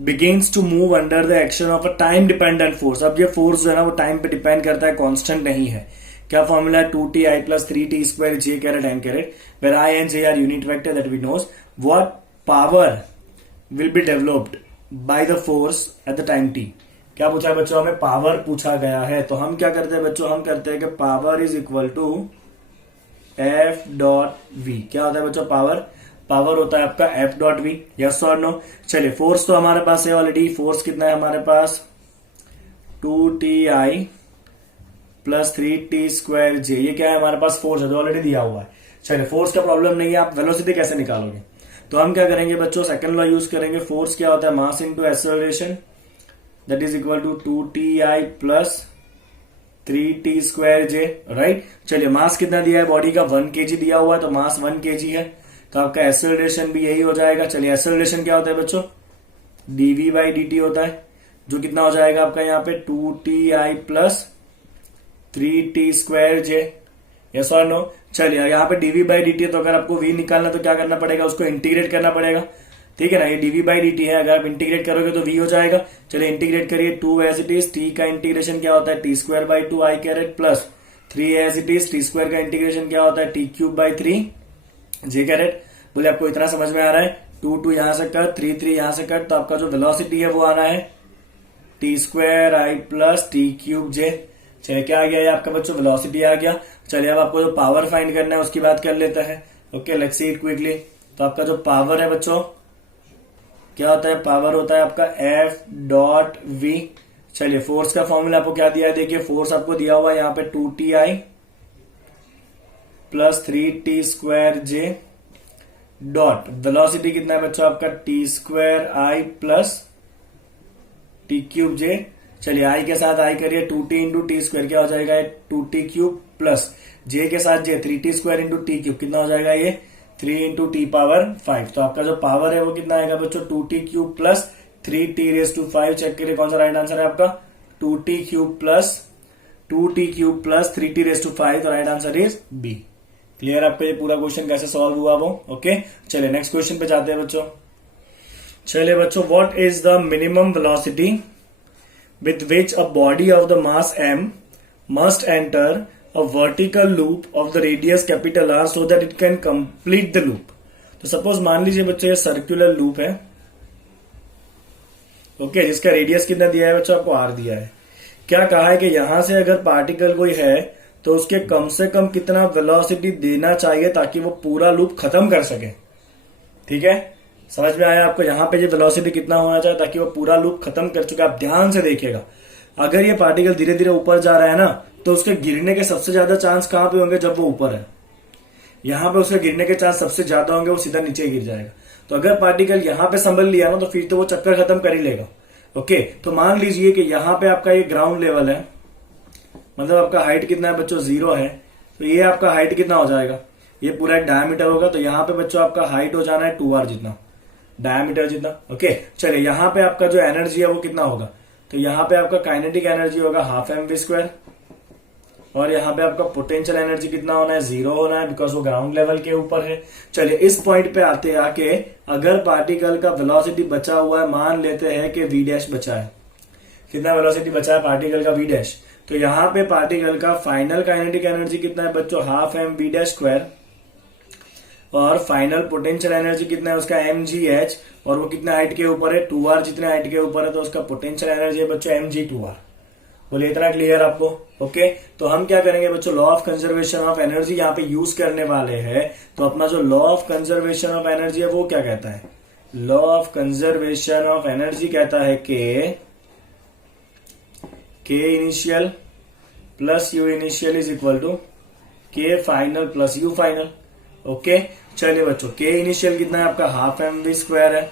begins to move under the action of a time dependent force. अब ये फोर्स जो है ना वो टाइम पे डिपेंड करता है, कांस्टेंट नहीं है। क्या फॉर्मूला है, 2ti plus 3t square j caret n caret, where I and j are unit vector that we knows. What power will be developed by the force at the time t। क्या पूछा है बच्चों, हमें power पूछा गया है, तो हम क्या करते हैं बच्चों, हम करते हैं कि power is equal to F dot v. क्या होता है बच्चों, पावर होता है आपका एफ डॉट वी, यस और नो। चलिए फोर्स तो हमारे पास है ऑलरेडी, फोर्स कितना है हमारे पास 2ti प्लस 3t स्क्वायर जे। ये क्या है हमारे पास, फोर्स है जो ऑलरेडी दिया हुआ है। चलिए फोर्स का प्रॉब्लम नहीं है, आप वेलोसिटी कैसे निकालोगे, तो हम क्या करेंगे बच्चों, सेकंड लॉ यूज करेंगे। फोर्स क्या होता है, mass into acceleration, that is equal to 2ti plus 3t square j, right. चलिए मास कितना दिया है बॉडी का, 1 kg दिया हुआ है, तो मास 1 kg है, तो आपका एक्सेलरेशन भी यही हो जाएगा। चलिए एक्सेलरेशन क्या होता है बच्चों, dv बाई dt होता है, जो कितना हो जाएगा आपका यहाँ पे 2ti प्लस 3t स्क्वायर जे, यस और नो। चलिए यहाँ पे dv बाई dt है, तो अगर आपको v निकालना तो क्या करना पड़ेगा, उसको इंटीग्रेट करना पड़ेगा, ठीक है ना। ये dv बाई dt है, अगर आप इंटीग्रेट करोगे तो v हो जाएगा। चलिए इंटीग्रेट करिए, 2 एज इट इज, t का इंटीग्रेशन क्या होता है t square by 2 i caret, plus 3 as it is, t square का इंटीग्रेशन क्या होता है t cube by 3 j caret. बोले आपको इतना समझ में आ रहा है, 2 यहां से कट, 3 यहां से कट, तो आपका जो वेलोसिटी है वो आना है t square i plus t cube j। चलिए क्या आ गया ये आपका बच्चों, वेलोसिटी आ गया। चलिए अब आपको जो पावर फाइंड करना है उसकी बात कर लेते हैं। Okay, let's see it quickly. तो आपका जो पावर है बच्चों क्या होता है, पावर होता है आपका एफ डॉट वी। चलिए फोर्स का फॉर्मूला आपको क्या दिया है, देखिए फोर्स आपको दिया हुआ है यहाँ पे 2ti plus 3t square J dot velocity कितना है बच्चों आपका t square i plus t cube J. चलिए आई के साथ आई करिए, 2t इंटू टी स्क्वायर क्या हो जाएगा 2t क्यूब, प्लस जे के साथ जे 3t square into T cube कितना हो जाएगा ये 3 इंटू टी पावर 5। तो आपका जो पावर है वो कितना आएगा बच्चों 2t cube plus 3t raise to 5। Check करिए कौन सा राइट आंसर है आपका 2t cube plus 3t raise to 5, तो right answer is B. Clear आपका ये पूरा क्वेश्चन कैसे सॉल्व हुआ वो। ओके, चलिए नेक्स्ट क्वेश्चन पे जाते हैं बच्चों। चलिए बच्चों, what is the minimum velocity with which a body of the mass m must enter a vertical loop of the radius capital R so that it can complete the loop। तो suppose मान लीजिए बच्चों ये circular loop है, okay, जिसका radius कितना दिया है बच्चों आपको R दिया है। क्या कहा है कि यहां से अगर पार्टिकल कोई है तो उसके कम से कम कितना वेलोसिटी देना चाहिए ताकि वो पूरा लूप खत्म कर सके। ठीक है, समझ में आया आपको? यहाँ पे ये वेलोसिटी कितना होना चाहिए ताकि वो पूरा लूप खत्म कर चुके। आप ध्यान से देखिएगा, अगर ये पार्टिकल धीरे धीरे ऊपर जा रहा है ना, तो उसके गिरने के सबसे ज्यादा चांस कहां पे होंगे? जब वो ऊपर है। यहाँ पे उसके गिरने के चांस सबसे ज्यादा होंगे, वो सीधा नीचे गिर जाएगा। तो अगर पार्टिकल यहाँ पे संभल लिया ना, तो फिर तो वो चक्कर खत्म कर ही लेगा। ओके, तो मान लीजिए कि यहाँ पे आपका ये ग्राउंड लेवल है, मतलब आपका हाइट कितना है बच्चों? 0 है। तो ये आपका हाइट कितना हो जाएगा? ये पूरा एक डायमीटर होगा। तो यहाँ पे बच्चों आपका हाइट हो जाना है 2r जितना, डायमीटर जितना। ओके, चलिए यहाँ पे आपका जो एनर्जी है वो कितना होगा? तो यहाँ पे आपका काइनेटिक एनर्जी होगा ½ mv², और यहाँ पे आपका पोटेंशियल एनर्जी कितना होना है? 0 होना है, बिकॉज वो ग्राउंड लेवल के ऊपर है। चलिए इस पॉइंट पे आके अगर पार्टिकल का वेलोसिटी बचा हुआ है, मान लेते हैं कि v' बचा है। कितना वेलोसिटी बचा है पार्टिकल का? v'। तो यहाँ पे पार्टिकल का फाइनल काइनेटिक एनर्जी कितना है बच्चों? ½ mv'², और फाइनल पोटेंशियल एनर्जी कितना है उसका? mgh, और वो कितना हाइट के ऊपर है? 2r जितने हाइट के ऊपर है, तो उसका पोटेंशियल एनर्जी है बच्चों mg2r। बोलिए इतना क्लियर आपको? ओके, तो हम क्या करेंगे बच्चों? Law of conservation of energy यहाँ पे यूज करने वाले हैं। तो अपना जो law of conservation of energy है वो क्या कहता है? Law of conservation of energy कहता है कि K initial plus U initial is equal to K final plus U final. Okay, चलिए बच्चों, K इनिशियल कितना है आपका? ½ mv² है,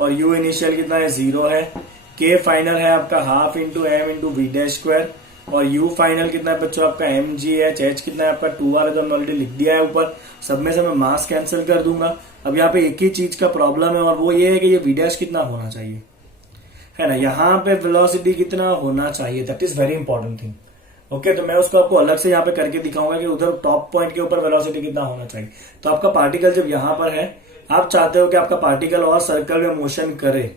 और U इनिशियल कितना है? 0 है। K फाइनल है आपका ½ × m × v'², और U फाइनल कितना है बच्चों आपका? mgh। h कितना है आपका? 2r है, तो हमने ऑलरेडी लिख दिया है ऊपर। सब में से मैं मास कैंसिल कर दूंगा। अब यहाँ पे एक ही चीज का प्रॉब्लम है, और वो ये है कि ये v' कितना होना चाहिए, है ना? यहाँ पे वेलोसिटी कितना होना चाहिए, that is very important thing. Okay, तो मैं उसको आपको अलग से यहाँ पे करके दिखाऊंगा कि उधर टॉप पॉइंट के ऊपर वेलोसिटी कितना होना चाहिए। तो आपका पार्टिकल जब यहाँ पर है, आप चाहते हो कि आपका पार्टिकल और सर्कल में मोशन करे,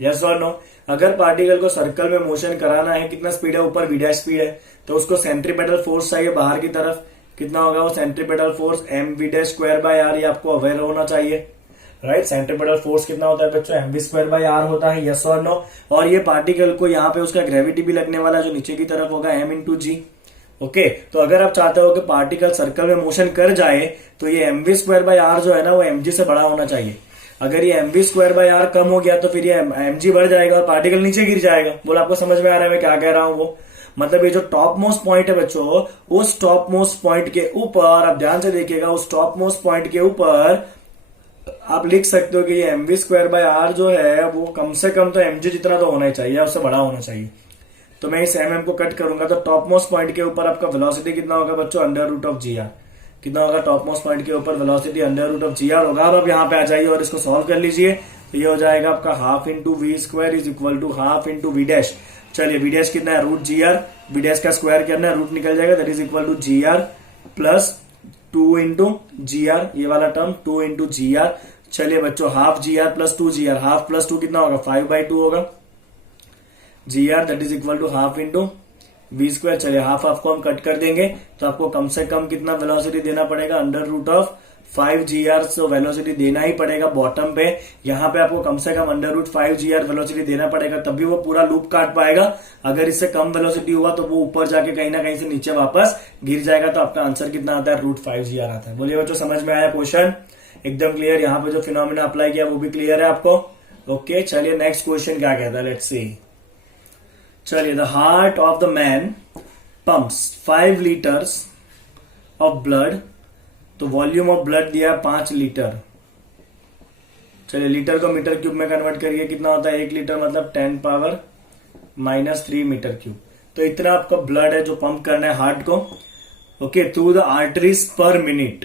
यस और नो? अगर पार्टिकल को सर्कल में मोशन कराना है, कितना स्पीड है ऊपर? v' स्पीड है, तो उसको सेंट्रीपेटल फोर्स चाहिए बाहर की तरफ। कितना होगा वो सेंट्रीपेटल फोर्स? mv'²/r, ये आपको अवेयर होना चाहिए, राइट? सेंट्रीपेटल फोर्स कितना होता है बच्चों? mv²/r होता है, यस और नो? और ये पार्टिकल को यहाँ पे उसका ग्रेविटी भी लगने वाला है जो नीचे की तरफ होगा, m × g। ओके, तो अगर आप चाहते हो कि पार्टिकल सर्कल में मोशन कर जाए, तो ये mv²/r जो है ना, वो mg से बड़ा होना चाहिए। अगर ये mv²/r कम हो गया तो फिर ये mg बढ़ जाएगा और पार्टिकल नीचे गिर जाएगा। बोला आपको समझ में आ रहा है मैं क्या कह रहा हूं? वो मतलब ये जो टॉप मोस्ट पॉइंट है बच्चों, उस टॉप मोस्ट पॉइंट के ऊपर आप ध्यान से देखिएगा, उस टॉप मोस्ट पॉइंट के ऊपर आप लिख सकते हो कि ये mv²/r जो है वो कम से कम तो mg जितना तो होना ही चाहिए, उससे बड़ा होना चाहिए। तो मैं इस mm को कट करूंगा, तो टॉप मोस्ट पॉइंट के ऊपर आपका वेलोसिटी कितना होगा बच्चों? √g r। कितना होगा टॉप मोस्ट पॉइंट के ऊपर? वेलोसिटी √g r होगा। अब आप यहाँ पे आ जाइए और इसको सॉल्व कर लीजिए। तो ये हो जाएगा आपका ½ × v² is equal to ½ × v'। चलिए v' कितना है? √g r, v' का स्क्वायर करना है, रूट निकल जाएगा, that is equal to g r plus 2 × g r, ये वाला टर्म 2 × g r। चलिए बच्चों, ½ g r plus 2 g r, ½ plus 2 कितना होगा? 5/2 होगा g r, that is equal to ½ × v²। चलिए हाफ को हम कट कर देंगे, तो आपको कम से कम कितना वेलोसिटी देना पड़ेगा? √5g r। सो वेलोसिटी देना ही पड़ेगा बॉटम पे। यहाँ पे आपको कम से कम √5g r वेलोसिटी देना पड़ेगा, तभी वो पूरा लूप काट पाएगा। अगर इससे कम वेलोसिटी हुआ तो वो ऊपर जाके कहीं ना कहीं से नीचे वापस गिर जाएगा। तो आपका आंसर कितना आता है? √5g r आता है। बोलिए बच्चों, समझ में आया क्वेश्चन? एकदम क्लियर? यहाँ पे जो फिनोमेना अप्लाई किया वो भी क्लियर है आपको? ओके, चलिए नेक्स्ट क्वेश्चन क्या कहता है, लेट्स सी। चलिए, the heart of the man pumps 5 litres of blood. तो वॉल्यूम ऑफ ब्लड दिया 5 लीटर। चलिए, लीटर को मीटर क्यूब में कन्वर्ट करिए, कितना होता है? 1 लीटर मतलब 10⁻³ मीटर क्यूब। तो इतना आपका ब्लड है जो पंप करना है हार्ट को, ओके, थ्रू द आर्टरीज पर मिनट।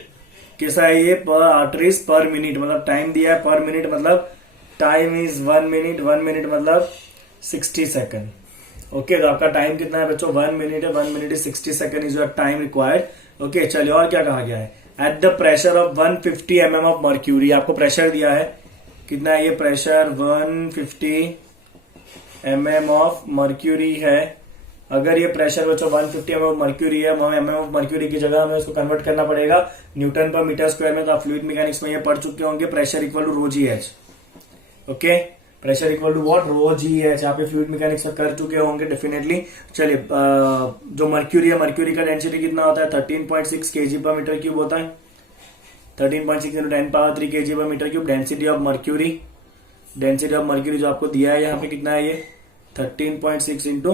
कैसा है ये? पर आर्टरीज पर मिनट, मतलब टाइम दिया है पर मिनट, मतलब टाइम इज 1 मिनट, 1 मिनट मतलब 60 सेकंड। ओके, तो आपका टाइम कितना है बच्चों? 1 मिनट है, 1 minute is 60 second is your time required. Okay, चलिए और क्या कहा गया है? At the pressure of 150 mm of mercury. आपको प्रेशर दिया है, कितना है ये प्रेशर? 150 mm ऑफ मर्क्यूरी है। अगर ये प्रेशर बच्चों 150 mm ऑफ मर्क्यूरी है, mm ऑफ मर्क्यूरी की जगह हमें इसको कन्वर्ट करना पड़ेगा न्यूटन पर मीटर स्क्वायर में। तो आप फ्लूइड मैकेनिक्स में ये पढ़ चुके होंगे, pressure equal to ρgh। Okay, pressure equal to what, rho g h. यहाँ पे फ्लूइड मैकेनिक्स कर चुके होंगे डेफिनेटली। चलिए जो मर्क्यूरी है, मर्क्यूरी का डेंसिटी कितना होता है 13.6 kg पर मीटर क्यूब होता है। 13.6 into 10 power 3 kg पर metre cube density of mercury. Density of mercury जो आपको दिया है यहाँ पे कितना है, ये 13.6 into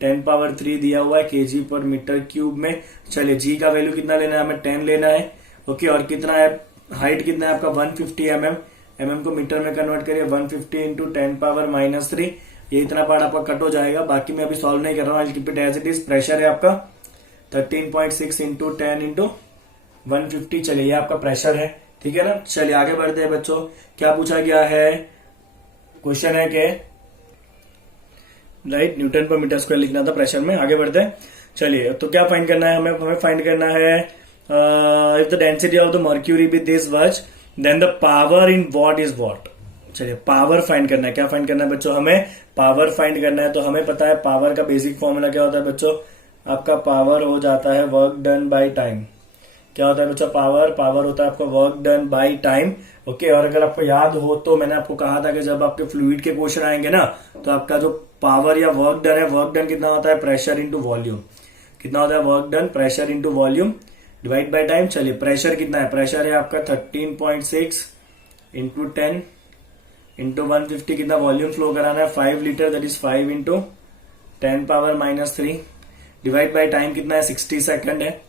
10 power 3 दिया हुआ है kg पर मीटर क्यूब में। चलिए जी का वैल्यू कितना लेना है, हमें 10 लेना है। ओके, और कितना है, हाइट कितना है आपका 150 mm। mm को मीटर में कन्वर्ट करिए, 150 into 10 power -3। ये इतना पार्ट आपका कट हो जाएगा, बाकी मैं अभी सॉल्व नहीं कर रहा हूँ, I keep it as it is. Pressure है आपका 13.6 into 10 into 150। चलिए ये आपका प्रेशर है, ठीक है ना। चलिए आगे बढ़ते हैं बच्चों, क्या पूछा गया है, क्वेश्चन है कि राइट न्यूटन पर मीटर स्क्वायर लिखना था प्रेशर में। आगे बढ़ते हैं, चलिए तो क्या फाइंड करना है हमें फाइंड करना है if the density of the mercury with this much then the power in watt is what. चलिए पावर फाइंड करना है, क्या फाइंड करना है बच्चों, हमें पावर फाइंड करना है। तो हमें पता है पावर का बेसिक फॉर्मूला क्या होता है बच्चों, आपका पावर हो जाता है वर्क डन बाय टाइम। क्या होता है बच्चों, पावर होता है आपका work done by time. Okay, और अगर आपको याद हो तो मैंने आपको कहा था कि जब आपके फ्लूइड के क्वेश्चन आएंगे ना, तो आपका जो पावर या वर्क डन है, वर्क डन कितना होता है, प्रेशर इंटू वॉल्यूम। कितना होता है work done, pressure into volume divide by time. चलिए प्रेशर कितना है, प्रेशर है आपका 13.6 इंटू 10 इंटू 150। कितना वॉल्यूम फ्लो कराना है 5 litre, that is 5 into 10 power -3 divide by time कितना है 60 सेकंड है।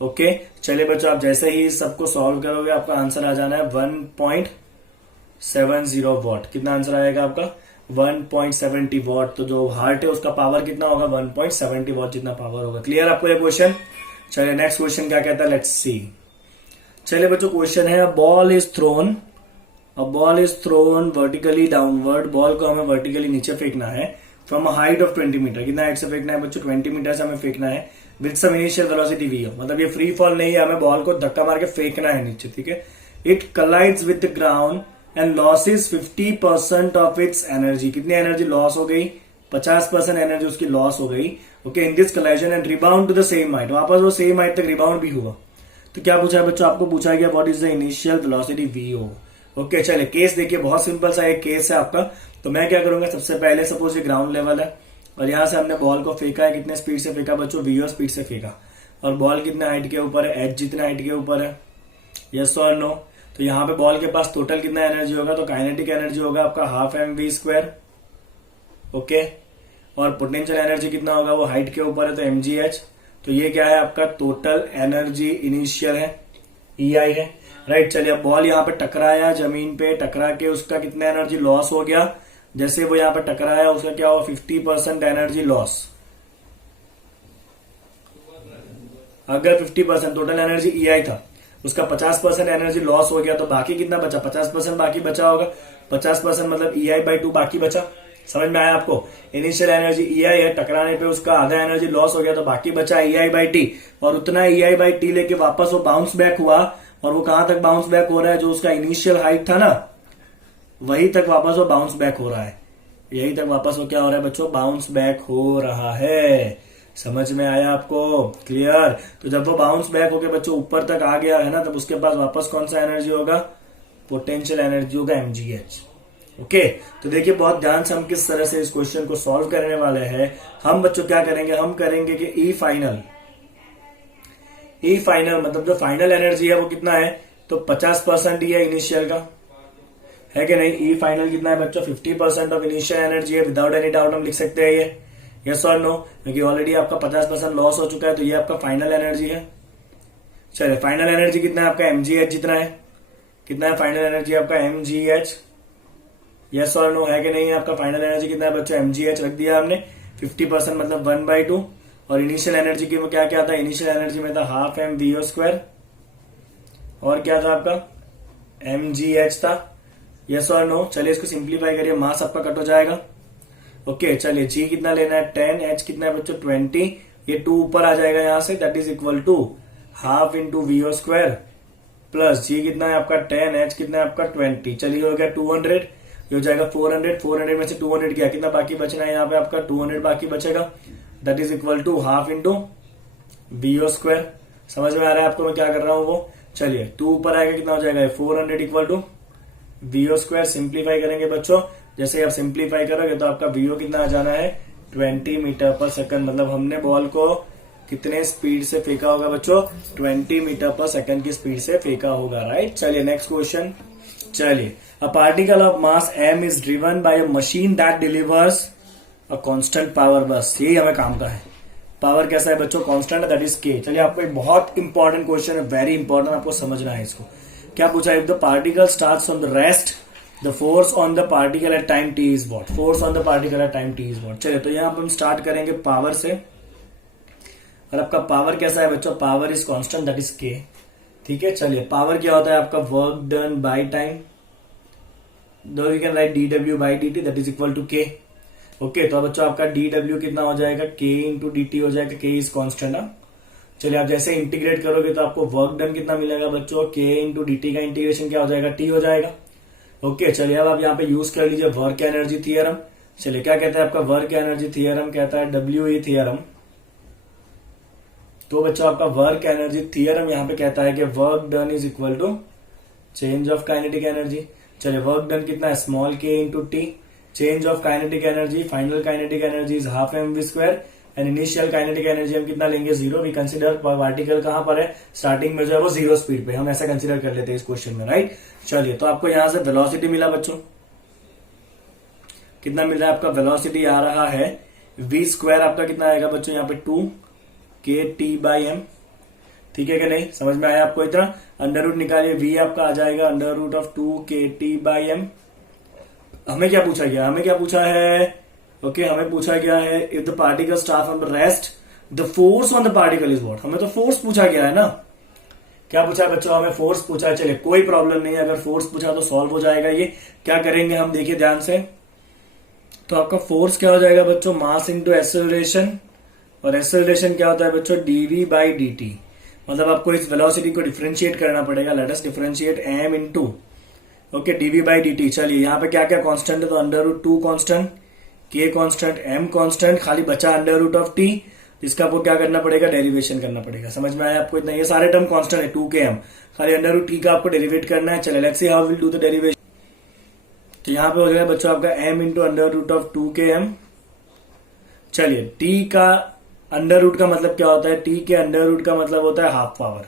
ओके, चलिए बच्चों आप जैसे ही सबको सॉल्व करोगे आपका आंसर आ जाना है 1.70 वॉट। कितना आंसर आएगा आपका 1.70 वॉट। तो जो हार्ट है उसका पावर कितना होगा 1.70 वॉट जितना पावर होगा। क्लियर आपको ये क्वेश्चन। चलिए नेक्स्ट क्वेश्चन क्या कहता है, लेट्स सी। चलिए बच्चों क्वेश्चन है ball is thrown vertically downward. Ball को हमें वर्टिकली नीचे फेंकना है from a height of 20 metre. कितना हाइट से फेंकना है बच्चों, 20 मीटर से हमें फेंकना है with some initial velocity V O. मतलब ये फ्री फॉल नहीं है, हमें बॉल को धक्का मार के फेंकना है नीचे, ठीक है। It collides with the ground and loses 50% of its energy. कितनी एनर्जी लॉस हो गई, 50% एनर्जी उसकी लॉस हो गई। Okay, in this collision and rebound to the same height. वापस वो सेम हाइट तक रिबाउंड भी हुआ। तो क्या पूछा है बच्चों, आपको पूछा गया what is the initial velocity V O. Okay, चलिए केस देखिए, बहुत सिंपल सा एक केस है आपका। तो मैं क्या करूंगा, सबसे पहले सपोज ये ग्राउंड लेवल है और यहां से हमने बॉल को फेंका है। कितने स्पीड से फेंका बच्चों, वीओ स्पीड से फेंका। और बॉल कितने हाइट के ऊपर है, एच जितने हाइट के ऊपर है, यस और नो। तो यहाँ पे बॉल के पास टोटल कितना एनर्जी होगा, तो काइनेटिक एनर्जी होगा आपका ½ mv²। ओके, और पोटेंशियल एनर्जी कितना होगा, वो हाइट के ऊपर है तो mgh। तो ये क्या है आपका टोटल एनर्जी इनिशियल है, EI है, राइट। चलिए अब बॉल यहाँ पे टकराया, जमीन पे टकरा के उसका कितना एनर्जी लॉस हो गया। जैसे वो यहाँ पे टकराया उसका क्या हुआ 50% एनर्जी लॉस। अगर 50% टोटल एनर्जी EI था, उसका 50% एनर्जी लॉस हो गया, तो बाकी कितना बचा, 50% बाकी बचा होगा। 50% मतलब EI/2 बाकी बचा। समझ में आया आपको, इनिशियल एनर्जी EI है, टकराने पे उसका आधा एनर्जी लॉस हो गया तो बाकी बचा EI/t। और उतना EI/t लेके वापस वो बाउंस बैक हुआ। और वो कहां तक बाउंस बैक हो रहा है, जो उसका इनिशियल हाइट था ना वही तक वापस वो बाउंस बैक हो रहा है। यही तक वापस वो क्या हो रहा है बच्चों, बाउंस बैक हो रहा है। समझ में आया आपको, क्लियर। तो जब वो बाउंस बैक होके बच्चों ऊपर तक आ गया है ना, तब उसके पास वापस कौन सा एनर्जी होगा, पोटेंशियल एनर्जी होगा mgh। ओके, तो देखिए बहुत ध्यान से हम किस तरह से इस क्वेश्चन को सॉल्व करने वाले हैं। हम बच्चों क्या करेंगे, हम करेंगे कि ई फाइनल मतलब जो फाइनल एनर्जी है वो कितना है, तो 50% ही है इनिशियल का, है कि नहीं। ई फाइनल कितना है बच्चों, 50% ऑफ इनिशियल एनर्जी है, विदाउट एनी डाउट हम लिख सकते हैं ये, यस और नो, क्योंकि ऑलरेडी आपका 50% लॉस हो चुका है। तो ये आपका फाइनल एनर्जी है। चलिए फाइनल एनर्जी कितना है आपका, mgh जितना है। कितना है फाइनल एनर्जी आपका, mgh, यस और नो, है कि नहीं। आपका फाइनल एनर्जी कितना है बच्चों, mgh रख दिया हमने। 50% मतलब 1/2। और इनिशियल एनर्जी की क्या क्या था, इनिशियल एनर्जी में था ½ mvo²। और क्या था आपका, mgh था, यस और नो। चलिए इसको सिंप्लीफाई करिए, मास आपका कट हो जाएगा। ओके, चलिए जी कितना लेना है 10, h कितना है बच्चों 20। ये 2 ऊपर आ जाएगा यहां से, that is equal to ½ into vo² plus G कितना है आपका 10, h कितना है आपका 20। चलिए हो गया 200, ये हो जाएगा 400। 400 में से 200 गया, कितना बाकी बचना है यहाँ पे आपका 200 बाकी बचेगा, that is equal to ½ into vo²। समझ में आ रहा है आपको मैं क्या कर रहा हूं वो। चलिए 2 ऊपर आएगा, कितना हो जाएगा 400 इक्वल टू vo²। सिंप्लीफाई करेंगे बच्चों जैसे आप सिंप्लीफाई करोगे तो आपका वीओ कितना आ जाना है 20 मीटर पर सेकंड। मतलब हमने बॉल को कितने स्पीड से फेंका होगा बच्चों, 20 मीटर पर सेकंड की स्पीड से फेंका होगा, राइट। चलिए नेक्स्ट क्वेश्चन। चलिए, a particle of mass m is driven by a machine that delivers a constant power. बस यही हमें काम का है। पावर कैसा है बच्चों, कांस्टेंट, दैट इज k। चलिए, आपको एक बहुत इंपॉर्टेंट क्वेश्चन है, वेरी इंपॉर्टेंट, आपको समझना है इसको। क्या पूछा है, if the particle starts on the rest the force on the particle at time t is what. Force on the particle at time t is what. चलिए, तो यहाँ पर हम स्टार्ट करेंगे पावर से, और आपका पावर कैसा है बच्चों, power is constant, that is k। ठीक है, चलिए, पावर क्या होता है आपका, वर्क डन बाय टाइम, दो you can write dw by dt that is equal to k। Okay, तो बच्चों आपका dw कितना हो जाएगा, k इंटू dt हो जाएगा, k इज कांस्टेंट। चलिए, आप जैसे इंटीग्रेट करोगे तो आपको वर्क डन कितना मिलेगा बच्चों, k इंटू dt का इंटीग्रेशन क्या हो जाएगा, t हो जाएगा। ओके, चलिए, अब आप यहाँ पे यूज कर लीजिए वर्क एनर्जी थियरम। चलिए, क्या कहता है आपका वर्क एनर्जी थियरम, कहता है WE थियरम। तो बच्चों आपका वर्क एनर्जी थियरम यहाँ पे कहता है कि work done is equal to change of kinetic energy. चलिए, वर्क डन कितना है, small k into T, change of kinetic energy, final kinetic energy is half mv square, and initial kinetic energy हम कितना लेंगे, 0। वी कंसिडर पार्टिकल कहां पर है, starting में जो है वो 0 स्पीड पे, हम ऐसा कंसिडर कर लेते हैं इस क्वेश्चन में, राइट। चलिए, तो आपको यहां से वेलोसिटी मिला बच्चों, कितना मिल रहा है आपका, वेलोसिटी आ रहा है v स्क्वायर, आपका कितना आएगा बच्चों यहाँ पे 2kt/m। ठीक है कि नहीं, समझ में आया आपको इतना। अंडर रूट निकालिए, v आपका आ जाएगा अंडर रूट ऑफ 2kt/m। हमें क्या पूछा गया, हमें क्या पूछा है, ओके, हमें पूछा गया है if the particle start on the rest the force on the particle is what. हमें तो फोर्स पूछा गया है ना, क्या पूछा है बच्चों, हमें फोर्स पूछा है। चलिए, कोई प्रॉब्लम नहीं है, अगर फोर्स पूछा तो सॉल्व हो जाएगा ये। क्या करेंगे हम, देखिए ध्यान से। तो आपका फोर्स क्या हो जाएगा बच्चों, मास इंटू एक्सेलरेशन, और एक्सेलरेशन क्या होता है बच्चों, dv बाई dt। मतलब आपको इस वेलोसिटी को डिफरेंशिएट करना पड़ेगा, let us differentiate m into okay dv by dt। चलिए, यहाँ पे क्या क्या कांस्टेंट है, तो under root 2 constant, k constant, m constant, खाली बचा अंडर रूट ऑफ t, जिसका आपको क्या करना पड़ेगा, डेरिवेशन करना पड़ेगा। समझ में आया आपको इतना, ये सारे टर्म कांस्टेंट है 2km, खाली अंडर रूट t का आपको डेरिवेट करना है। चलिए, let's see how will do the derivation. तो यहाँ पे हो जाएगा बच्चों आपका m into under root of 2km। चलिए, t का अंडर रूट का मतलब क्या होता है, t के अंडर रूट का मतलब होता है हाफ पावर।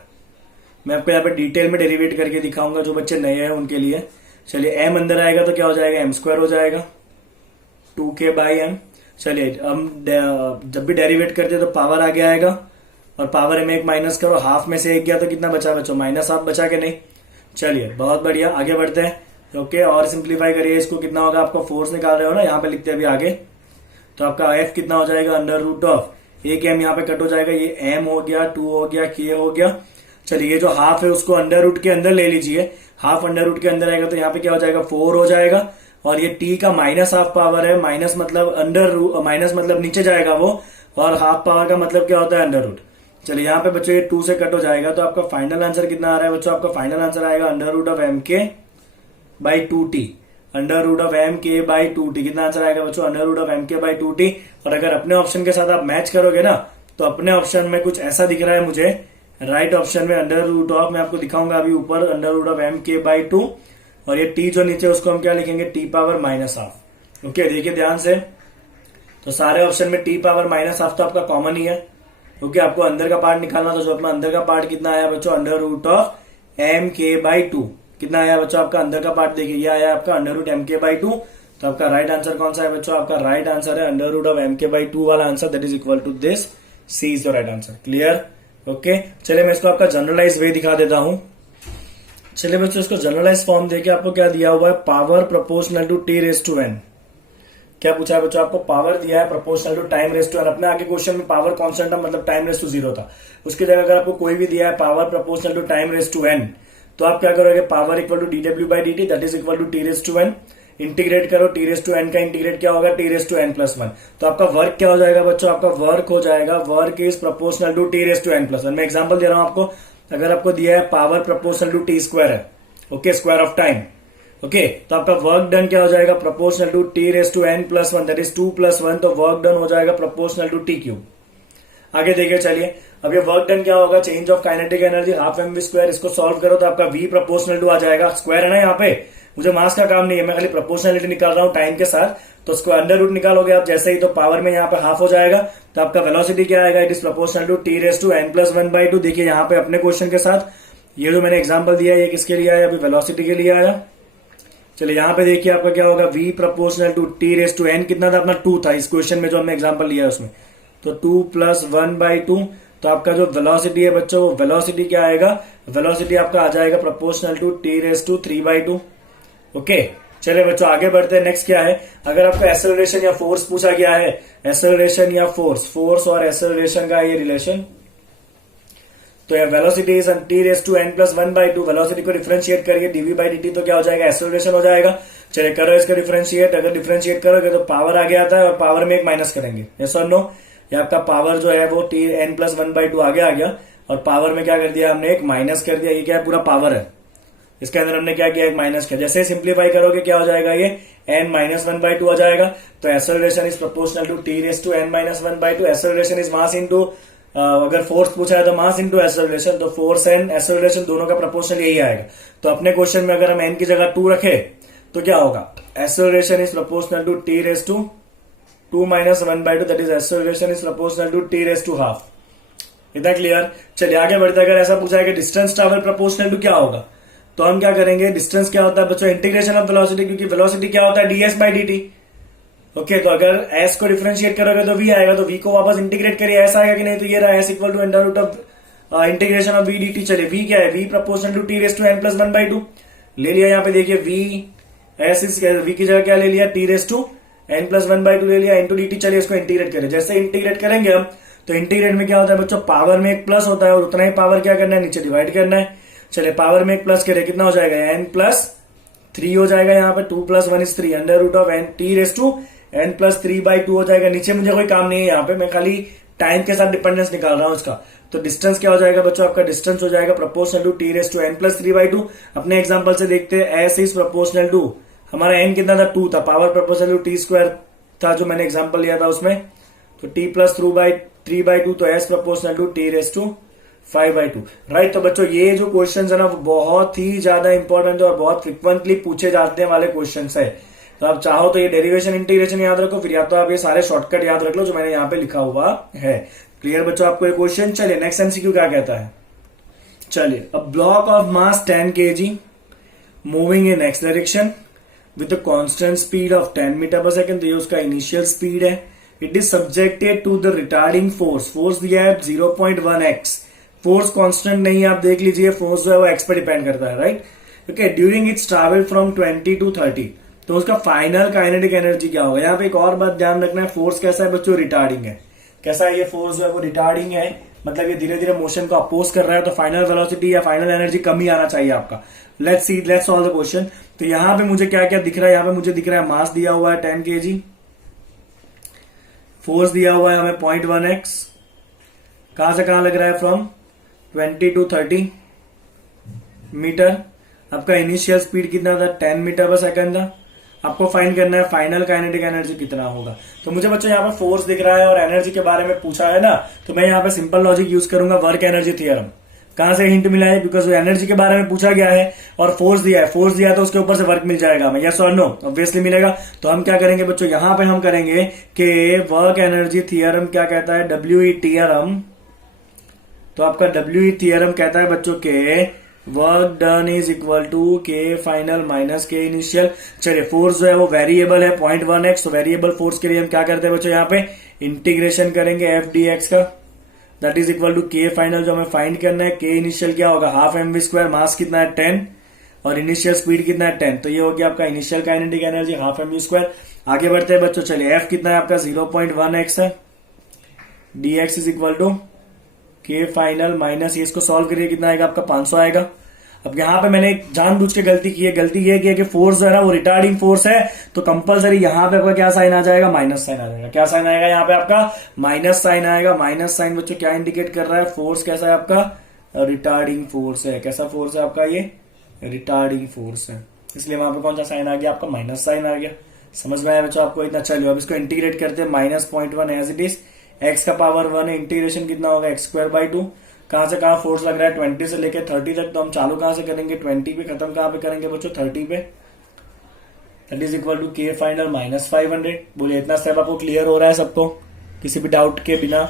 मैं आपको यहाँ पे डिटेल में डेरिवेट करके दिखाऊंगा, जो बच्चे नए हैं उनके लिए। चलिए, m अंदर आएगा तो क्या हो जाएगा, m स्क्वायर हो जाएगा 2k/m। चलिए, हम जब भी डेरिवेट करते हैं तो पावर आगे आएगा, और पावर में एक माइनस करो, हाफ में से एक गया तो कितना बचा बच्चों, -1/2 बचा के नहीं। चलिए, बहुत बढ़िया, आगे बढ़ते हैं। ओके, और सिंप्लीफाई करिए इसको, कितना होगा आपका, फोर्स निकाल रहे हो ना, यहाँ पे लिखते हैं अभी आगे। तो आपका f कितना हो जाएगा, अंडर रूट ऑफ, एक m यहाँ पे कट हो जाएगा, ये m हो गया, 2 हो गया, k हो गया। चलिए, ये जो हाफ है उसको अंडर रूट के अंदर ले लीजिए, हाफ अंडर रूट के अंदर आएगा तो यहाँ पे क्या हो जाएगा, 4 हो जाएगा। और ये t का -हाफ पावर है, माइनस मतलब अंडर रूट, माइनस मतलब नीचे जाएगा वो, और हाफ पावर का मतलब क्या होता है, अंडर रूट। चलिए, यहाँ पे बच्चों ये 2 से कट हो जाएगा, तो आपका फाइनल आंसर कितना आ रहा है बच्चों, आपका फाइनल आंसर आएगा under root of mk/2t, under root of mk/2t। कितना आंसर आएगा बच्चों, अंडर रूट ऑफ mk/2t। और अगर अपने ऑप्शन के साथ आप मैच करोगे ना, तो अपने ऑप्शन में कुछ ऐसा दिख रहा है मुझे, राइट ऑप्शन में अंडर रूट ऑफ, मैं आपको दिखाऊंगा अभी ऊपर, अंडर रूट ऑफ mk/2, और ये t जो नीचे उसको हम क्या लिखेंगे, t⁻⁻²। ओके, देखिए ध्यान से। तो सारे ऑप्शन में t⁻⁻² तो आपका कॉमन ही है। ओके, आपको अंदर का पार्ट निकालना, तो जो अपना अंदर का पार्ट कितना आया बच्चों, अंडर रूट ऑफ mk/2। कितना आया बच्चों आपका अंदर का पार्ट, देखिए ये आया आपका अंडर रूट mk/2। तो आपका राइट आंसर कौन सा है बच्चों, आपका राइट आंसर है अंडर रूट ऑफ mk/2 वाला answer, that is equal to this, C is the right answer. Clear. Okay, चलिए मैं इसको आपका जनरलाइज वे दिखा देता हूं। चलिए बच्चों, इसको जनरलाइज फॉर्म देके आपको क्या दिया हुआ है, पावर प्रोपोर्शनल टू t⁻n। क्या पूछा है बच्चों, आपको पावर दिया है प्रोपोर्शनल टू टाइम⁻n। अपने आगे क्वेश्चन में पावर कांस्टेंट था, मतलब टाइम⁻0 था, उसकी जगह अगर आपको कोई भी दिया है पावर प्रोपोर्शनल टू टाइम⁻n, तो आप क्या करोगे, power equal to dw by dt, that is equal to t⁻n। Integrate करो, t⁻n का इंटीग्रेट क्या होगा, t⁻n+1। तो आपका वर्क क्या हो जाएगा बच्चों, आपका वर्क हो जाएगा, work is proportional to t⁻n+1। मैं एग्जांपल दे रहा हूं आपको, अगर आपको दिया है पावर प्रोपोर्शनल टू t² है, okay, square of time, okay, तो आपका वर्क डन क्या हो जाएगा, proportional to t⁻n+1, that is 2+1। तो वर्क डन हो जाएगा प्रोपोर्शनल टू t³। आगे देखिए, चलिए अब ये वर्क डन क्या होगा, change of kinetic energy half M we square, इसको सॉल्व करो तो आपका v प्रोपोर्शनल टू आ जाएगा, स्क्वायर है ना यहाँ पे, मुझे मास का काम नहीं है, मैं खाली प्रोपोर्शनलिटी निकाल रहा हूँ टाइम के साथ, तो उसको अंडर रूट निकालोगे आप जैसे ही तो पावर में यहाँ पे हाफ हो जाएगा, तो आपका वेलोसिटी क्या आएगा, it is proportional to T raise to N plus 1/2। देखिए यहाँ पे अपने क्वेश्चन के साथ ये जो मैंने एग्जाम्पल दिया है ये किसके लिए आया, अभी वेलोसिटी के लिए आया। चलिए यहाँ पे देखिए आपका क्या होगा, v proportional to T raise to N कितना था अपना 2 था इस क्वेश्चन में जो हमने एग्जाम्पल लिया है उसमें, तो 2 + 1/2, तो आपका जो वेलोसिटी है बच्चों वो वेलोसिटी क्या आएगा, वेलोसिटी आपका आ जाएगा proportional to T raise to 3/2। Okay चलिए बच्चों आगे बढ़ते हैं। नेक्स्ट क्या है, अगर आपको एक्सेलरेशन या फोर्स पूछा गया है, एक्सेलरेशन या फोर्स, फोर्स और एक्सेलरेशन का ये रिलेशन, तो या velocity is T raise to N plus 1/2, velocity को डिफरेंशिएट करिए dv/dt, तो क्या हो जाएगा, एक्सेलरेशन हो जाएगा। चलिए करो इसका डिफरेंशिएट, अगर डिफरेंशिएट करोगे तो पावर आगे आता है और पावर में एक माइनस करेंगे, यस और नो, ये आपका पावर जो है वो टी एन प्लस 1/2 आगे आ गया और पावर में क्या कर दिया हमने, एक माइनस कर दिया, ये क्या है पूरा पावर है, इसके अंदर हमने क्या किया, एक माइनस किया, जैसे सिंप्लीफाई करोगे क्या हो जाएगा, ये n - 1/2 हो जाएगा। तो acceleration is proportional to T raise to n - 1/2, acceleration is mass into, अगर फोर्स पूछा है तो मास इनटू एक्सेलरेशन, तो फोर्स एंड एक्सेलरेशन दोनों का प्रोपोर्शनल यही आएगा। तो अपने क्वेश्चन में अगर हम n की जगह 2 रखे तो क्या होगा, acceleration is proportional to T raise to 2 - 1/2, that is acceleration is proportional to T raise to half. इतना क्लियर। चलिए आगे बढ़ते, अगर ऐसा पूछा है कि डिस्टेंस ट्रैवल प्रोपोर्शनल टू क्या होगा, तो हम क्या करेंगे, डिस्टेंस क्या होता है बच्चों, इंटीग्रेशन ऑफ वेलोसिटी, क्योंकि वेलोसिटी क्या होता है ds/dt। ओके तो अगर s को डिफरेंशिएट करोगे तो v आएगा, तो v को वापस इंटीग्रेट करिए, s आएगा कि नहीं, तो ये रहा s equal to under root of integration of v dt। चलिए v क्या है, v proportional to T raise to n plus 1/2 ले लिया, यहाँ पे देखिए v s इस v की जगह क्या ले लिया, T raise to n plus 1/2 ले लिया इंटू dt। चलिए इसको इंटीग्रेट करें, जैसे इंटीग्रेट करेंगे हम तो इंटीग्रेट में क्या होता है बच्चों, पावर में एक प्लस होता है और उतना ही पावर क्या करना है, नीचे डिवाइड करना है। चलिए पावर में एक प्लस करें, कितना हो जाएगा, n + 3 हो जाएगा, यहाँ पे 2 + 1 = 3, under root of n T raise to n + 3/2 हो जाएगा। नीचे मुझे कोई काम नहीं है, यहाँ पे मैं खाली टाइम के साथ डिपेंडेंस निकाल रहा हूँ इसका। तो डिस्टेंस क्या हो जाएगा बच्चों, आपका डिस्टेंस हो जाएगा proportional to T raise to n + 3/2। अपने एग्जाम्पल से देखते हैं, s इज प्रोपोर्शनल टू, हमारा n कितना था, 2 था, पावर प्रोपोर्शनल टू t² था जो मैंने एग्जाम्पल लिया था उसमें, तो t + 3/2, तो s proportional to T raise to 5/2, right. तो बच्चों ये जो क्वेश्चन है ना वो बहुत ही ज्यादा इंपॉर्टेंट और बहुत फ्रिक्वेंटली पूछे जाते हैं वाले क्वेश्चन है। तो आप चाहो तो ये डेरिवेशन इंटीग्रेशन याद रखो, फिर या तो आप ये सारे शॉर्टकट याद रख लो जो मैंने यहाँ पे लिखा हुआ है। क्लियर बच्चों आपको ये क्वेश्चन। चलिए नेक्स्ट एमसीक्यू क्या कहता है, चलिए a block of mass 10 kg moving in X direction with a constant speed of 10 metre per second, तो ये उसका इनिशियल स्पीड है। It is subjected to the retarding force, force दिया है 0.1x, फोर्स कांस्टेंट नहीं है, आप देख लीजिए फोर्स जो है वो एक्स पर डिपेंड करता है, right. Okay during its travel from 20 to 30, तो उसका फाइनल काइनेटिक एनर्जी क्या होगा। यहाँ पे एक और बात ध्यान रखना है, फोर्स कैसा है बच्चों, रिटार्डिंग है। कैसा है ये फोर्स जो है वो रिटार्डिंग है, मतलब ये धीरे धीरे मोशन को अपोज कर रहा है, तो फाइनल वेलोसिटी या फाइनल एनर्जी कम ही आना चाहिए आपका। Let's solve the question. तो यहाँ पे मुझे क्या क्या दिख रहा है, यहाँ पे मुझे दिख रहा है मास दिया हुआ है 10 kg, फोर्स दिया हुआ है हमें 0.1x, कहां से कहां लग रहा है, फ्रॉम 20 to 30 मीटर। आपका इनिशियल स्पीड कितना था, 10 मीटर पर सेकंड था। आपको फाइंड करना है फाइनल काइनेटिक एनर्जी कितना होगा। तो मुझे बच्चों यहाँ पे फोर्स दिख रहा है और एनर्जी के बारे में पूछा है ना, तो मैं यहाँ पे सिंपल लॉजिक यूज करूंगा, वर्क एनर्जी थ्योरम। कहां से हिंट मिला है, बिकॉज वो एनर्जी के बारे में पूछा गया है और फोर्स दिया है, फोर्स दिया तो उसके ऊपर से वर्क मिल जाएगा हमें, यस और नो, ऑब्वियसली मिलेगा। तो हम क्या करेंगे बच्चों, यहाँ पे हम करेंगे कि वर्क एनर्जी थ्योरम क्या कहता है, WE थ्योरम। तो आपका WE थ्योरम कहता है बच्चों के work done is equal to K final minus K initial. चलिए फोर्स जो है वो वेरिएबल है 0.1x, तो वेरिएबल फोर्स के लिए हम क्या करते हैं बच्चों, यहाँ पे इंटीग्रेशन करेंगे f dx का, that is equal to K final जो हमें फाइंड करना है। के इनिशियल क्या होगा, हाफ mv², मास कितना है 10 और इनिशियल स्पीड कितना है 10, तो ये हो गया आपका initial kinetic energy half mv²। आगे बढ़ते हैं बच्चों, चलिए f कितना है आपका 0.1x है, dx is equal to K final minus ये, इसको सॉल्व करिए कितना आएगा आपका 500 आएगा। अब यहाँ पे मैंने एक जानबूझ के गलती की है, गलती ये की है कि फोर्स जो है ना वो रिटार्डिंग फोर्स है, तो कंपलसरी यहाँ पे आपका क्या साइन आ जाएगा, माइनस साइन आ जाएगा। क्या साइन आएगा यहाँ पे आपका, माइनस साइन आएगा। माइनस साइन बच्चों क्या इंडिकेट कर रहा है, फोर्स कैसा है आपका, रिटार्डिंग फोर्स है। कैसा फोर्स है आपका, ये रिटार्डिंग फोर्स है, इसलिए वहां पे कौन सा साइन आ गया आपका, माइनस साइन आ गया। समझ में आया बच्चों आपको इतना। चलिए अब इसको इंटीग्रेट करते हैं, -0.1 एज इट इज एक्स का पावर 1 है, इंटीग्रेशन कितना होगा एक्स स्क्वायर बाई 2। कहां से कहां फोर्स लग रहा है 20 से लेकर 30 तक, तो हम चालू कहां से करेंगे 20 पे, खत्म कहां पे करेंगे बच्चों 30 पे। That is equal to K final minus 500। बोलिए इतना स्टेप आपको क्लियर हो रहा है सबको, किसी भी डाउट के बिना?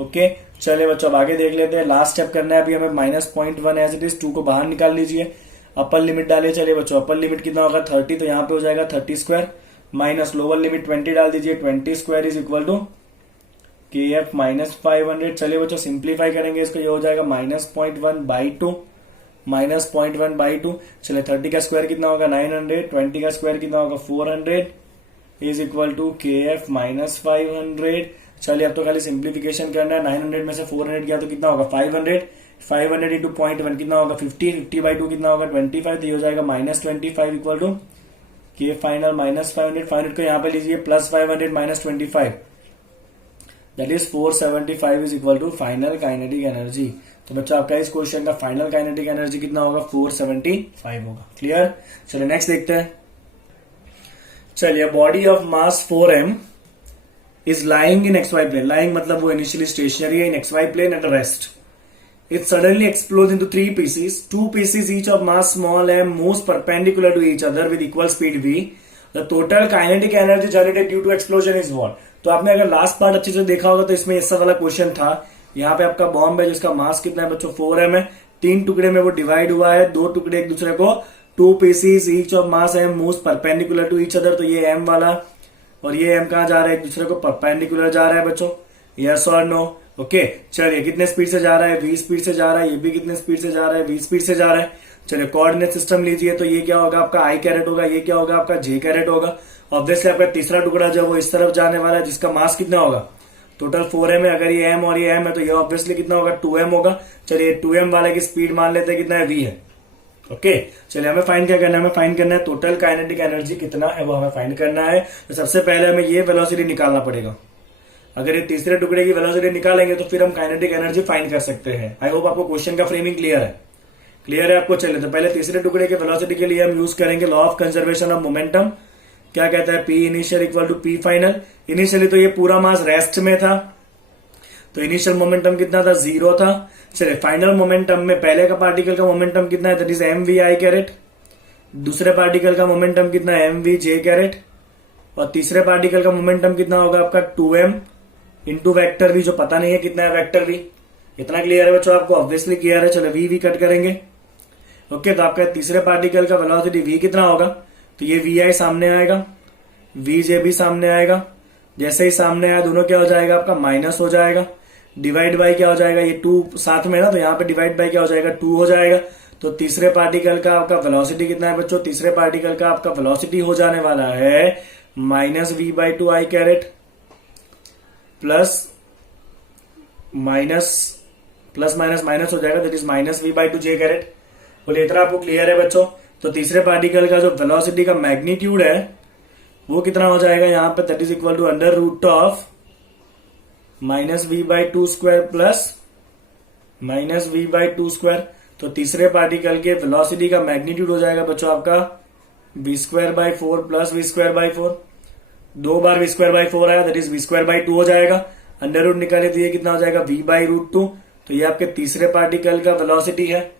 ओके चलिए बच्चों अब आगे देख लेते हैं। लास्ट स्टेप करना है अभी हमें, -0.1 एज इट इज, 2 को बाहर निकाल लीजिए, अपर लिमिट डालिए। चलिए बच्चों अपर लिमिट कितना होगा 30, तो यहाँ पे हो जाएगा 30 स्क्वायर, माइनस लोअर लिमिट 20 डाल दीजिए, 20 स्क्वायर इज इक्वल टू के एफ माइनस 500। चलिए बच्चों सिंप्लीफाई करेंगे इसको, ये हो जाएगा -0.1/2, -0.1/2। चलिए 30 का स्क्वायर कितना होगा 900, 20 का स्क्वायर कितना होगा 400 इज इक्वल टू के एफ माइनस 500। चलिए अब तो खाली सिंप्लीफिकेशन करना है, 900 में से 400 गया तो कितना होगा 500, 500 इंटू 0.1 कितना होगा 50, 50/2 कितना होगा 25, तो ये हो जाएगा -25 equal to K final minus 500। 500 को यहाँ पे लीजिए plus 500 minus 25, that is 475 is equal to final kinetic energy. तो बच्चों आपका इस क्वेश्चन का फाइनल काइनेटिक एनर्जी कितना होगा 475 होगा। क्लियर? चलिए नेक्स्ट देखते हैं। चलिए body of mass 4m is lying in xy plane. Lying मतलब वो initially stationary है in xy plane at rest. It suddenly explodes into 3 pieces. 2 pieces each of mass small m moves perpendicular to each other with equal speed v. The total kinetic energy generated due to explosion is what? तो आपने अगर last part अच्छे से देखा होगा तो इसमें ऐसा वाला क्वेश्चन था। यहाँ पे आपका बॉम्ब है जिसका मास कितना है बच्चों 4m है, 3 टुकड़े में वो डिवाइड हुआ है, 2 टुकड़े एक दूसरे को, 2 pieces each of mass m moves perpendicular to each other। तो ये m वाला और ये m कहां जा रहा है एक दूसरे को परपेंडिकुलर जा रहा है बच्चों, यस और नो? ओके चलिए कितने स्पीड से जा रहा है v स्पीड से जा रहा है, ये भी कितने स्पीड से जा रहा है v स्पीड से जा रहा है। चलिए कोऑर्डिनेट सिस्टम लीजिए, तो ये क्या होगा आपका i कैरेट होगा, ये क्या होगा आपका j कैरेट होगा। ऑब्वियसली आपका तीसरा टुकड़ा जो वो इस तरफ जाने वाला है जिसका मास कितना होगा टोटल 4m है, अगर ये m और ये m है तो ये ऑब्वियसली कितना होगा 2m होगा। चलिए 2m वाले की स्पीड मान लेते हैं कितना है v है। ओके चलिए हमें फाइंड क्या करना है, हमें फाइंड करना है टोटल काइनेटिक एनर्जी कितना है वो हमें फाइंड करना है। तो सबसे पहले हमें ये वेलोसिटी निकालना पड़ेगा। अगर ये तीसरे टुकड़े की वेलोसिटी निकालेंगे तो फिर हम काइनेटिक एनर्जी फाइंड कर सकते हैं। आई होप आपको क्वेश्चन का फ्रेमिंग क्लियर है, क्लियर है आपको। चलिए तो पहले तीसरे टुकड़े के वेलोसिटी के लिए हम यूज करेंगे law of conservation of momentum. क्या कहता है P initial equal to P final. Initially तो ये पूरा मास रेस्ट में था तो इनिशियल मोमेंटम कितना था 0 था। चलिए फाइनल मोमेंटम में पहले का पार्टिकल का मोमेंटम कितना है that is mv i caret, दूसरे पार्टिकल का मोमेंटम कितना है mv j कैरेट, और तीसरे पार्टिकल का मोमेंटम कितना होगा आपका 2m इंटू वैक्टर v, जो पता नहीं है कितना है वैक्टर v। इतना क्लियर है बच्चों आपको? ऑब्वियसली क्लियर है। चलो v कट करेंगे। ओके तो आपका तीसरे पार्टिकल का वेलोसिटी v कितना होगा, तो ये vi सामने आएगा, vj भी सामने आएगा। जैसे ही सामने आया दोनों क्या हो जाएगा आपका माइनस हो जाएगा, डिवाइड बाय क्या हो जाएगा, ये 2 साथ में ना तो यहाँ पे डिवाइड बाय क्या हो जाएगा 2 हो जाएगा। तो तीसरे पार्टिकल का आपका वेलोसिटी कितना है बच्चों, तीसरे पार्टिकल का आपका वेलोसिटी हो जाने वाला है -v/2 i caret plus minus हो जाएगा that is -v/2 j carat. बोलिए इतना आपको क्लियर है बच्चों? तो तीसरे पार्टिकल का जो वेलोसिटी का मैग्नीट्यूड है वो कितना हो जाएगा यहाँ पे that is equal to under root of -v/2 square plus -v/2 square. तो तीसरे पार्टिकल के वेलोसिटी का मैग्नीट्यूड हो जाएगा बच्चों आपका v²/4 प्लस v²/4। 2 बार v²/4 आया दैट इज v²/2 हो जाएगा। अंडर रूट निकाले तो ये कितना हो जाएगा v/√2। तो ये आपके तीसरे पार्टिकल का वेलोसिटी है।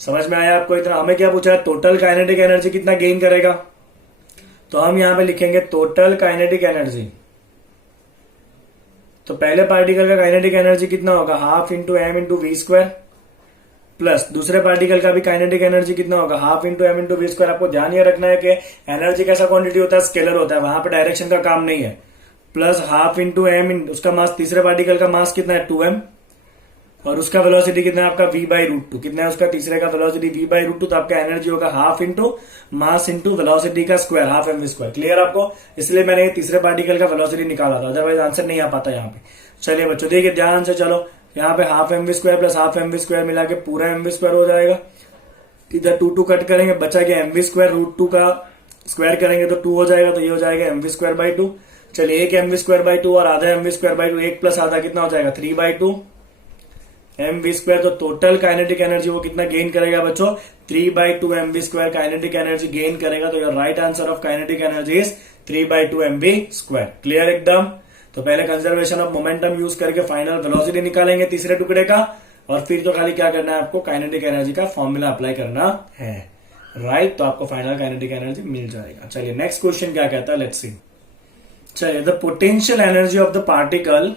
समझ में आया आपको? इतना हमें क्या पूछा है टोटल काइनेटिक एनर्जी कितना गेन करेगा, तो हम यहां पे लिखेंगे टोटल काइनेटिक एनर्जी। तो पहले पार्टिकल का काइनेटिक एनर्जी कितना होगा 1/2 into m into V square, plus दूसरे पार्टिकल का भी काइनेटिक एनर्जी कितना होगा 1/2 into m into V square. आपको ध्यान ये रखना है कि एनर्जी कैसा क्वांटिटी होता है, स्केलर होता है, वहां पे डायरेक्शन का काम नहीं है। प्लस 1/2 इंटू m, उसका मास तीसरे पार्टिकल का मास कितना है 2m, और उसका वेलोसिटी कितना है आपका v/√2। कितना है उसका तीसरे का वेलोसिटी v/√2। तो आपका एनर्जी होगा 1/2 इंटू मास इंटू वेलोसिटी का स्क्वायर 1/2 mv²। क्लियर आपको? इसलिए मैंने तीसरे पार्टिकल का वेलोसिटी निकाला था, अदरवाइज आंसर नहीं आ पाता यहाँ पे। चलिए बच्चों देखिए ध्यान से, चलो यहाँ पे 1/2 mv² प्लस 1/2 mv² मिला के पूरा mv² हो जाएगा। इधर 2 कट करेंगे, बचा के mv² √2 का स्क्वायर करेंगे तो 2 हो जाएगा, तो ये हो जाएगा mv²/2। चलिए 1 mv²/2 और आधा mv²/2, 1 प्लस आधा कितना हो जाएगा 3/2 mv²। तो टोटल काइनेटिक एनर्जी वो कितना गेन करेगा बच्चों 3/2 mv² काइनेटिक एनर्जी गेन करेगा। तो your right answer of kinetic energy is 3/2 mv²। Clear एकदम? तो पहले कंजर्वेशन ऑफ मोमेंटम यूज करके फाइनल वेलोसिटी निकालेंगे तीसरे टुकड़े का, और फिर तो खाली क्या करना है आपको, काइनेटिक एनर्जी का फॉर्मूला अप्लाई करना है, राइट। तो आपको फाइनल काइनेटिक एनर्जी मिल जाएगा। चलिए नेक्स्ट क्वेश्चन क्या कहता है, लेट्स सी। चलिए, the potential energy of the particle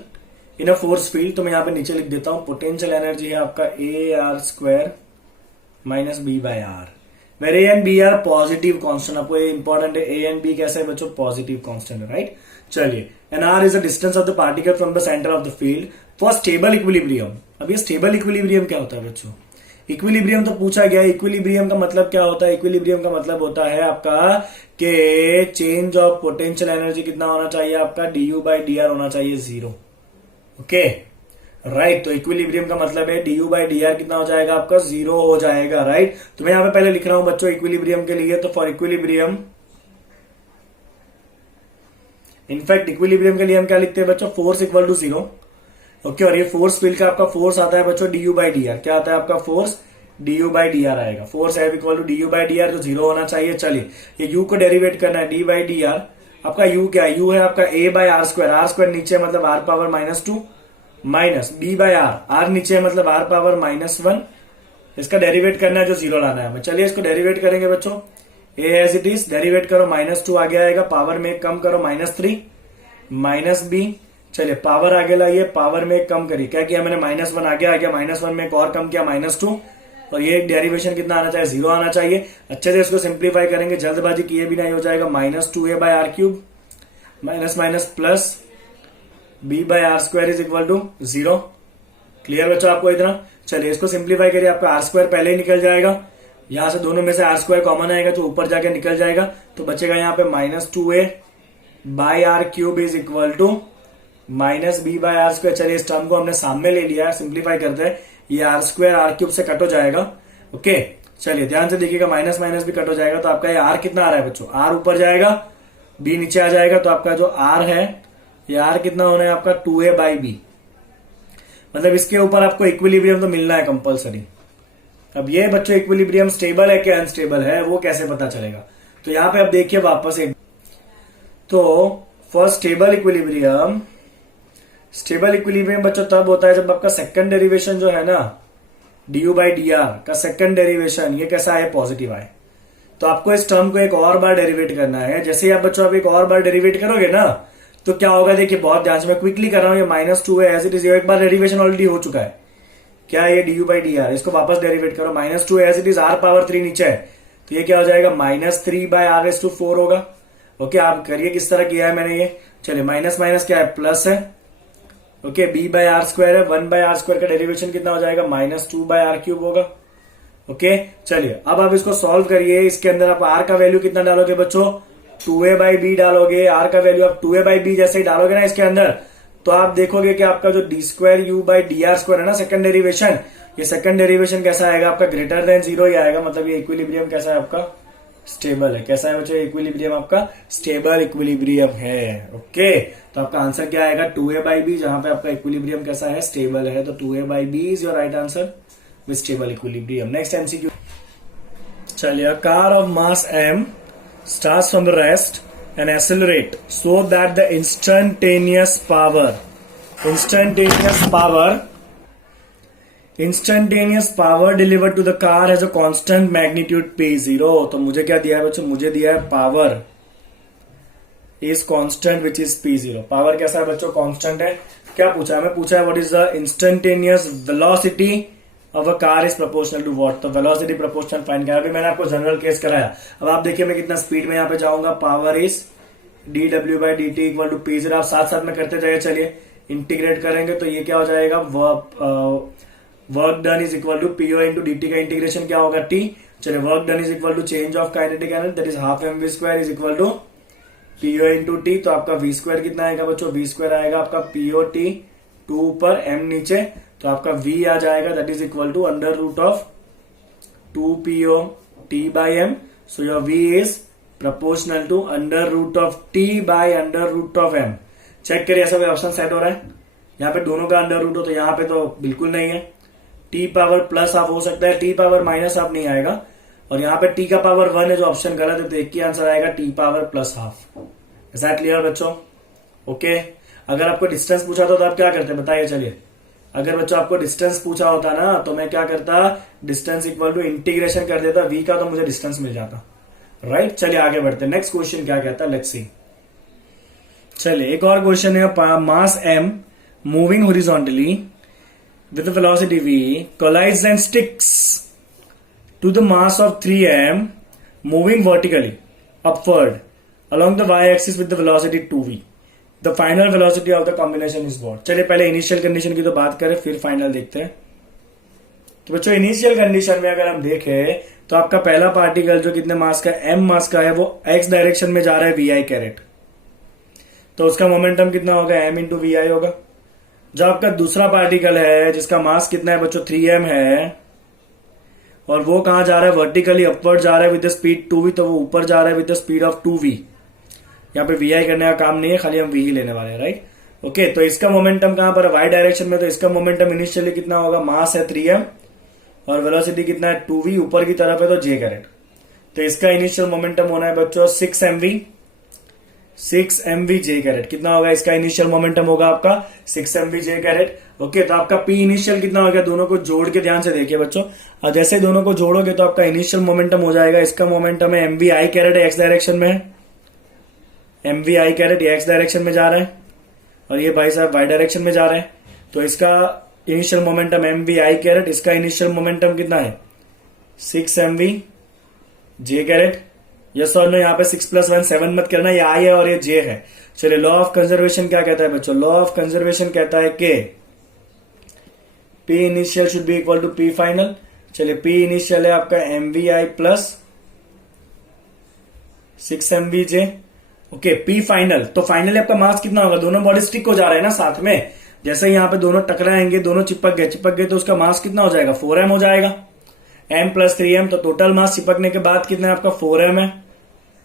in a force field, तो मैं यहां पे नीचे लिख देता हूं, पोटेंशियल एनर्जी है आपका AR² minus B/R, where A and B are positive constant. आपको ये इंपॉर्टेंट है, A एंड B कैसे है बच्चों, पॉजिटिव कांस्टेंट है, राइट। चलिए, and R is the distance of the particle from the centre of the field for stable equilibrium. अब ये स्टेबल इक्विलिब्रियम क्या होता है बच्चों, इक्विलिब्रियम तो पूछा गया, इक्विलिब्रियम का मतलब क्या होता है, इक्विलिब्रियम का मतलब होता है आपका कि चेंज ऑफ पोटेंशियल एनर्जी कितना होना चाहिए आपका, du/dr होना चाहिए 0, ओके, राइट। तो इक्विलिब्रियम का मतलब है du/dr कितना हो जाएगा आपका, 0 हो जाएगा, राइट। तो मैं यहां पे पहले लिख रहा हूं बच्चों इक्विलिब्रियम के लिए, तो फॉर इक्विलिब्रियम, इनफैक्ट इक्विलिब्रियम के लिए हम क्या लिखते हैं बच्चों, फोर्स इक्वल टू 0, ओके। और ये फोर्स फील्ड का आपका फोर्स आता है बच्चों du/dr, क्या आता है आपका फोर्स, du/dr आएगा, force F equal to du/dr, तो 0 होना चाहिए। चलिए, ये u को डेरिवेट करना है, d/dr, आपका u क्या है, u है आपका A/R², R² नीचे मतलब R⁻², माइनस B/R, R नीचे मतलब R⁻1, इसका डेरिवेट करना है जो 0 लाना है हमें। चलिए इसको डेरिवेट करेंगे बच्चों, A as it is, derivate करो, -2 आगे आएगा, पावर में कम करो, -3 माइनस B, चलिए पावर आगे लाइए, पावर में कम करिए, क्या किया मैंने, -1 आगे आ गया, -1 में एक और कम किया, -2, और ये डेरिवेशन कितना आना चाहिए, 0 आना चाहिए। अच्छे से इसको सिंप्लीफाई करेंगे, जल्दबाजी किए बिना ही हो जाएगा, -2A/R³ minus minus plus B/R² is equal to 0। Clear बच्चों आपको इतना। चलिए इसको सिंप्लीफाई करिए, आपका R² पहले ही निकल जाएगा, यहां से दोनों में से R² कॉमन आएगा तो ऊपर जाके निकल जाएगा, तो बचेगा यहाँ पे -2A/R³ is equal to -B/R²। चलिए इस टर्म को हमने सामने ले लिया है, सिंप्लीफाई करते हैं, ये R² R³ से कट हो जाएगा, ओके। चलिए ध्यान से देखिएगा, माइनस माइनस भी कट हो जाएगा, तो आपका ये R कितना आ रहा है बच्चों, R ऊपर जाएगा, B नीचे आ जाएगा, तो आपका जो R है ये R कितना होना है आपका 2A/B, मतलब इसके ऊपर आपको इक्विलिब्रियम तो मिलना है कंपलसरी। अब ये बच्चों इक्विलिब्रियम स्टेबल है क्या अनस्टेबल है, वो कैसे पता चलेगा, तो यहां पे आप देखिए वापस एक, तो फॉर स्टेबल इक्विलिब्रियम बच्चों तब होता है जब आपका सेकंड डेरिवेशन जो है ना du/dr का सेकंड डेरिवेशन ये कैसा है, पॉजिटिव आए। तो आपको इस टर्म को एक और बार डेरिवेट करना है, जैसे ही आप बच्चों आप एक और बार डेरिवेट करोगे ना, तो क्या होगा, देखिए बहुत ध्यान से, मैं क्विकली कर रहा हूं, ये -2 है एज इट इज, ये एक बार डेरिवेशन ऑलरेडी हो चुका है, क्या ये du/dr, इसको वापस डेरिवेट करो, -2 एज इट इज, R⁻3 नीचे है, तो ये क्या हो जाएगा, -3/R⁴ होगा, ओके। आप करिए किस तरह किया है मैंने ये, चलिए माइनस माइनस क्या है, प्लस है, ओके। B/R² है, 1/R² का डेरिवेशन कितना हो जाएगा, -2/R³ होगा, ओके। चलिए अब आप इसको सॉल्व करिए, इसके अंदर आप R का वैल्यू कितना डालोगे बच्चों, 2A/B डालोगे, R का वैल्यू आप 2A/B जैसे ही डालोगे ना इसके अंदर, तो आप देखोगे कि आपका जो d²u/dr² है ना सेकंड डेरिवेशन, ये सेकंड डेरिवेशन कैसा आएगा आपका, ग्रेटर देन 0 ही आएगा, मतलब ये इक्विलिब्रियम कैसा है आपका, स्टेबल है। कैसा है बच्चों, इक्विलिब्रियम आपका स्टेबल इक्विलिब्रियम है, ओके। तो आपका आंसर क्या आएगा, 2A/B, जहां पे आपका इक्विलिब्रियम कैसा है, स्टेबल है, तो 2A/B is your right answer with stable equilibrium. Next MCQ, चलिए, car of mass m starts from the rest and accelerate so that the instantaneous power delivered to the car has a constant magnitude p0। तो मुझे क्या दिया है बच्चों, मुझे दिया है power is constant which is p0। Power कैसा है बच्चों, कांस्टेंट है। क्या पूछा है, मैं पूछा है what is the instantaneous velocity of a car is proportional to what, तो वेलोसिटी प्रोपोर्शनल फाइंड किया। अभी मैंने आपको जनरल केस कराया, अब आप देखिए मैं कितना स्पीड में यहाँ पे जाऊंगा, power is dw/dt equal to p0, आप साथ साथ में करते जाइए। चलिए इंटीग्रेट करेंगे तो ये क्या हो जाएगा, work done is equal to PO into dt का इंटीग्रेशन क्या होगा, t। चलिए work done is equal to change of kinetic energy that is ½ mv² is equal to PO into t। तो आपका v² कितना आएगा बच्चों, v² आएगा आपका POT, 2 ऊपर m नीचे, तो आपका v आ जाएगा that is equal to √2POT/m। So your v is proportional to √T/√m। Check करिए ऐसा कोई ऑप्शन सेट हो रहा है, यहाँ पे दोनों का अंडर रूट हो, तो यहाँ पे तो बिल्कुल नहीं है। T⁻+ हो सकता है, T⁻- नहीं आएगा, और यहाँ पे T का पावर 1 है जो ऑप्शन गलत है, तो एक ही आंसर आएगा T⁻+. इज दैट क्लियर बच्चों, ओके। अगर आपको डिस्टेंस पूछा था तो आप क्या करते बताइए चलिए। अगर बच्चों आपको डिस्टेंस पूछा होता ना तो मैं क्या करता, डिस्टेंस इक्वल टू इंटीग्रेशन कर देता v का, तो मुझे डिस्टेंस मिल जाता। राइट, चलिए आगे बढ़ते हैं। नेक्स्ट क्वेश्चन क्या कहता है, लेट्स सी। चलिए एक और क्वेश्चन है, मास m moving horizontally with velocity v collides and sticks to the mass of 3m moving vertically upward along the y-axis with the velocity 2v. The final velocity of the combination is what? चलिए पहले initial condition की तो बात करें, फिर final देखते हैं। तो बच्चों इनिशियल कंडीशन में अगर हम देखें तो आपका पहला पार्टिकल जो कितने मास का, m मास का है, वो x डायरेक्शन में जा रहा है vi कैरेट, तो उसका मोमेंटम कितना होगा, m इंटू vi होगा। जो आपका दूसरा पार्टिकल है जिसका मास कितना है बच्चों 3m है, और वो कहां जा रहा है, वर्टिकली अपवर्ड जा रहा है विद द स्पीड 2v, तो वो ऊपर जा रहा है with the speed of 2v। यहाँ पे vi करने का काम नहीं है, खाली हम v ही लेने वाले हैं। Right, okay. तो इसका मोमेंटम कहां पर है, y डायरेक्शन में, तो इसका मोमेंटम इनिशियली कितना होगा, मास है 3m और वेलोसिटी कितना है 2v, ऊपर की तरफ है तो j कैरेट। तो इसका इनिशियल मोमेंटम होना है बच्चों 6 mv j कैरेट। कितना होगा इसका इनिशियल मोमेंटम, होगा आपका 6 mv j कैरेट। ओके, तो आपका p इनिशियल कितना हो गया, दोनों को जोड़ के ध्यान से देखिए बच्चों, और जैसे दोनों को जोड़ोगे तो आपका इनिशियल मोमेंटम हो जाएगा, इसका मोमेंटम है mv i caret, x direction में है, mv i कैरेट ये x डायरेक्शन में जा रहा है, और ये भाई साहब y डायरेक्शन में जा रहे हैं। तो इसका initial momentum mv i caret, इसका इनिशियल मोमेंटम कितना है 6 mv j कैरेट। यस और नो, यहाँ पे 6 + 1 7 मत करना, ये i है और ये j है। चलिए लॉ ऑफ कंजर्वेशन क्या कहता है बच्चों, लॉ ऑफ कंजर्वेशन कहता है कि P initial should be equal to P final. चलिए P इनिशियल है आपका mvi plus 6 mvj। Okay, P final, तो फाइनली आपका मास कितना होगा, दोनों बॉडी स्टिक हो जा रहे हैं ना साथ में, जैसे यहाँ पे दोनों टकराएंगे, दोनों चिपक गए तो उसका मास कितना हो जाएगा, 4m हो जाएगा, m + 3m। तो टोटल मास चिपकने के बाद कितना है आपका 4m है,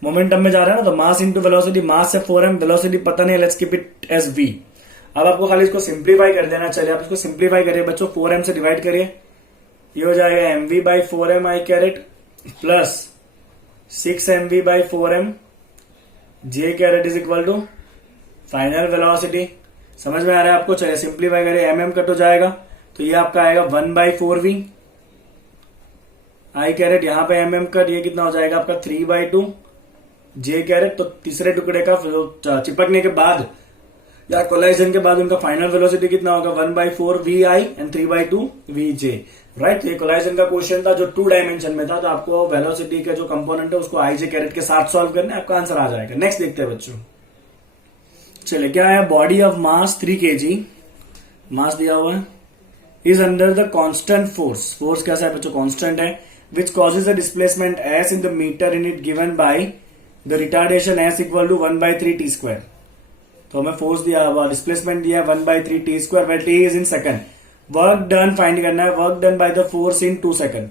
मोमेंटम में जा रहा है ना, तो मास इंटू वेलोसिटी, मास है 4m, वेलोसिटी पता नहीं, let's keep it as v। अब आपको खाली इसको सिंप्लीफाई कर देना। चलिए आप इसको सिंप्लीफाई करिए बच्चों, 4m से डिवाइड करिए, ये हो जाएगा mv/4m i caret plus 6 mv/4m j caret is equal to final velocity. समझ में आ रहा है आपको? चलिए सिंप्लीफाई करिए, mm कट हो जाएगा तो ये आपका आएगा 1/4v i कैरेट, यहाँ पे mm कट, ये कितना हो जाएगा आपका 3/2 j कैरेट। तो तीसरे टुकड़े का चिपकने के बाद या कोलाइजन के बाद उनका फाइनल वेलोसिटी कितना होगा, 1/4vi एंड 3/2 vj। राइट, ये कोलाइजन का क्वेश्चन था जो 2 डायमेंशन में था, तो आपको वेलोसिटी के जो कंपोनेंट है उसको i j कैरेट के साथ सॉल्व करना है, आपका आंसर आ जाएगा। नेक्स्ट देखते हैं बच्चों। चलिए क्या है, body of mass 3 kg, mass दिया हुआ है, is under the constant force, force कैसा है बच्चों, कांस्टेंट है, which causes the displacement s in the metre in it given by the retardation s equal to 1/3 t²। तो हमें फोर्स दिया हुआ, डिस्प्लेसमेंट दिया 1/3 t², well t is in second. Work done find करना है, work done bye the force in 2 second.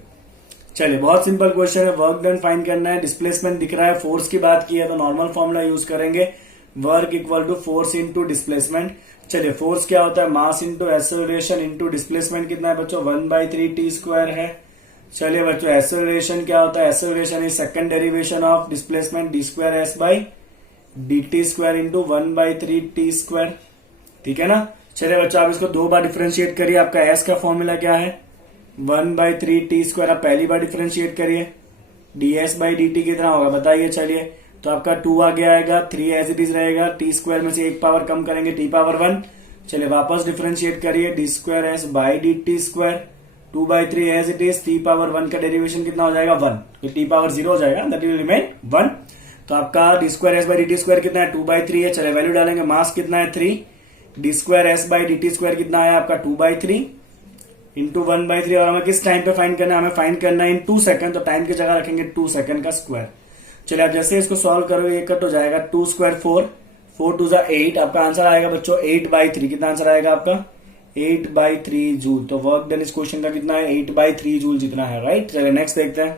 चलिए बहुत simple question है, वर्क डन फाइंड करना है, डिस्प्लेसमेंट दिख रहा है, फोर्स की बात की है तो नॉर्मल फॉर्मूला यूज करेंगे, work equal to force into displacement. चलिए फोर्स क्या होता है, mass into acceleration into displacement कितना है बच्चों, 1/3 t² है। चलिए बच्चों एक्सेलरेशन क्या होता है, acceleration is second derivation of displacement d²s/dt² into 1/3 t²। ठीक है ना। चलिए बच्चों आप इसको 2 बार डिफरेंशिएट करिए, आपका s का फॉर्मूला क्या है 1/3 t², आप पहली बार डिफरेंशिएट करिए, ds/dt कितना होगा बताइए। चलिए तो आपका 2 आगे आएगा, 3 एज इट इज रहेगा, t² में से 1 पावर कम करेंगे, t⁻1। चलिए वापस डिफरेंशिएट करिए, d²s/dt², 2/3 as it is, t⁻1 का डेरिवेशन कितना हो जाएगा 1, तो t⁻0 हो जाएगा, दैट विल रिमेन 1। तो आपका d²s/dt² कितना है 2/3 है। चलिए वैल्यू डालेंगे, मास कितना है 3, d²s/dt² कितना है आपका 2/3 इंटू 1/3, और हमें किस टाइम पे फाइंड करना है, हमें फाइंड करना है इन 2 सेकंड, तो टाइम की जगह रखेंगे 2 सेकंड का स्क्वायर। चलिए आप जैसे इसको सॉल्व करोगे, ये कट हो जाएगा, 2 स्क्वायर 4, 4 2 8, आपका आंसर आएगा बच्चों 8/3। कितना आंसर आएगा आपका 8/3 जूल। तो वर्क डन इस क्वेश्चन का कितना है 8/3 जूल जितना है। राइट, चलिए नेक्स्ट देखते हैं।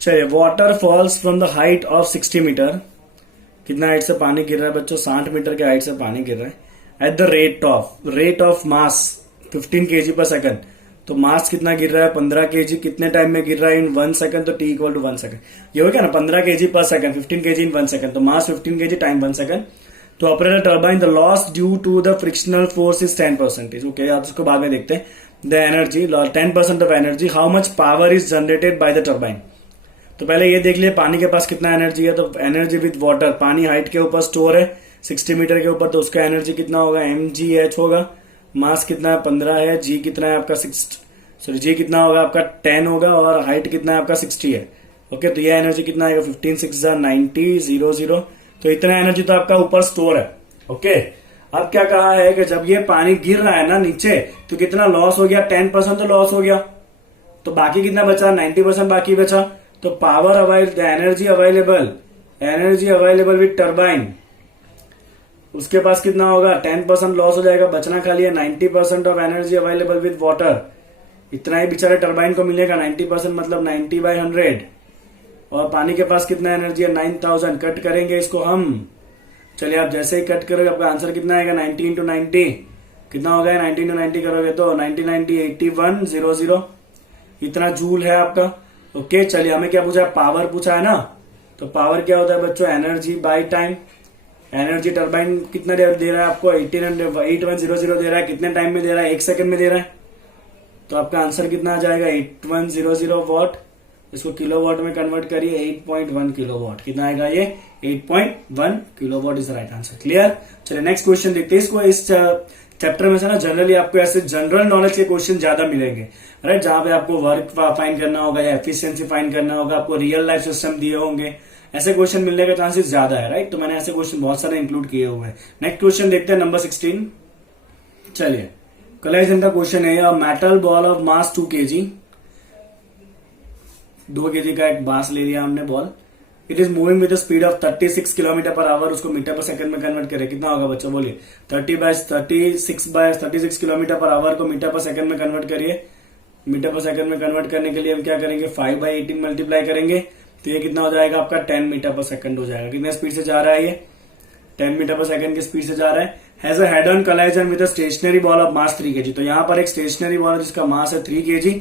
चलिए water falls from the height of 60 metre, कितना हाइट से पानी गिर रहा है बच्चों, 60 मीटर के हाइट से पानी गिर रहा है, at the rate of mass 15 kg पर सेकंड। तो मास कितना गिर रहा है 15 kg, कितने टाइम में गिर रहा है इन 1 सेकंड, तो t इक्वल टू 1 सेकंड। ये हो गया ना 15 kg पर सेकंड, 15 kg इन 1 सेकंड, तो मास 15 kg टाइम 1 सेकंड। तो operate turbine the loss due to the frictional force is 10%. Okay, आप उसको बाद में देखते हैं. The energy 10% of energy, how much power is generated by the turbine. तो पहले ये देख लिया पानी के पास कितना एनर्जी है. तो एनर्जी विद वाटर, पानी हाइट के ऊपर स्टोर है 60 मीटर के ऊपर, तो उसका एनर्जी कितना होगा, mgh होगा. मास कितना है 15 है, जी कितना है आपका जी कितना होगा आपका 10 होगा, और हाइट कितना है आपका 60 है. ओके, तो ये एनर्जी कितना आएगा 15 6 90 00. तो इतना एनर्जी तो आपका ऊपर स्टोर है. ओके, अब क्या कहा है कि जब ये पानी गिर रहा है ना नीचे, तो कितना लॉस हो गया, 10% तो लॉस हो गया. तो बाकी कितना बचा, 90% बाकी बचा. तो power available, energy available with turbine, उसके पास कितना होगा, 10% लॉस हो जाएगा, बचना खाली है 90% of energy available with water. इतना ही बेचारे टर्बाइन को मिलेगा. 90% मतलब 90/100. और पानी के पास कितना एनर्जी है, 9000. कट करेंगे इसको हम. चलिए, आप जैसे ही कट करोगे आपका आंसर कितना आएगा, 90 × 90 कितना हो गया, 90 × 90 करोगे तो 90 90 8100. इतना जूल है आपका. ओके, चलिए हमें क्या पूछा है, पावर पूछा है ना. तो पावर क्या होता है बच्चों, energy by time. Energy turbine कितना दे रहा है आपको, 8100 दे रहा है. कितने टाइम में दे रहा है, 1 सेकंड में दे रहा है. तो आपका आंसर कितना आ जाएगा, 8100 वॉट. इसको किलोवाट में कन्वर्ट करिए, 8.1 किलोवाट. कितना आएगा ये, 8.1 kilowatt is right answer. Clear. चलिए नेक्स्ट क्वेश्चन देखते हैं. इसको इस चैप्टर में से ना जनरली आपको ऐसे जनरल नॉलेज के क्वेश्चन ज्यादा मिलेंगे, राइट, जहां पे आपको वर्क फाइंड करना होगा या एफिशिएंसी फाइंड करना होगा, आपको रियल लाइफ सिस्टम दिए होंगे. ऐसे क्वेश्चन मिलने का चांसेस ज्यादा है, राइट. तो मैंने ऐसे क्वेश्चन बहुत सारे इंक्लूड किए हुए हैं. नेक्स्ट क्वेश्चन देखते हैं, नंबर 16. चलिए, कोलाइजन का क्वेश्चन है. Metal ball of mass 2 kg, 2 kg का एक बांस ले लिया हमने ball. It is moving with the speed of 36 kilometre per hour. उसको मीटर पर सेकंड में कन्वर्ट करें, कितना होगा बच्चों, बोलिए. 36 किलोमीटर पर आवर को मीटर पर सेकंड में कन्वर्ट करिए. मीटर पर सेकंड में कन्वर्ट करने के लिए हम क्या करेंगे, 5/18 मल्टीप्लाई करेंगे. तो ये कितना हो जाएगा आपका, 10 मीटर पर सेकंड हो जाएगा. कितने स्पीड से जा रहा है ये, 10 मीटर पर सेकंड की स्पीड से जा रहा है. Has a head on collision with a stationary ball of mass 3 kg. तो यहाँ पर एक स्टेशनरी बॉल है जिसका मास है 3 kg,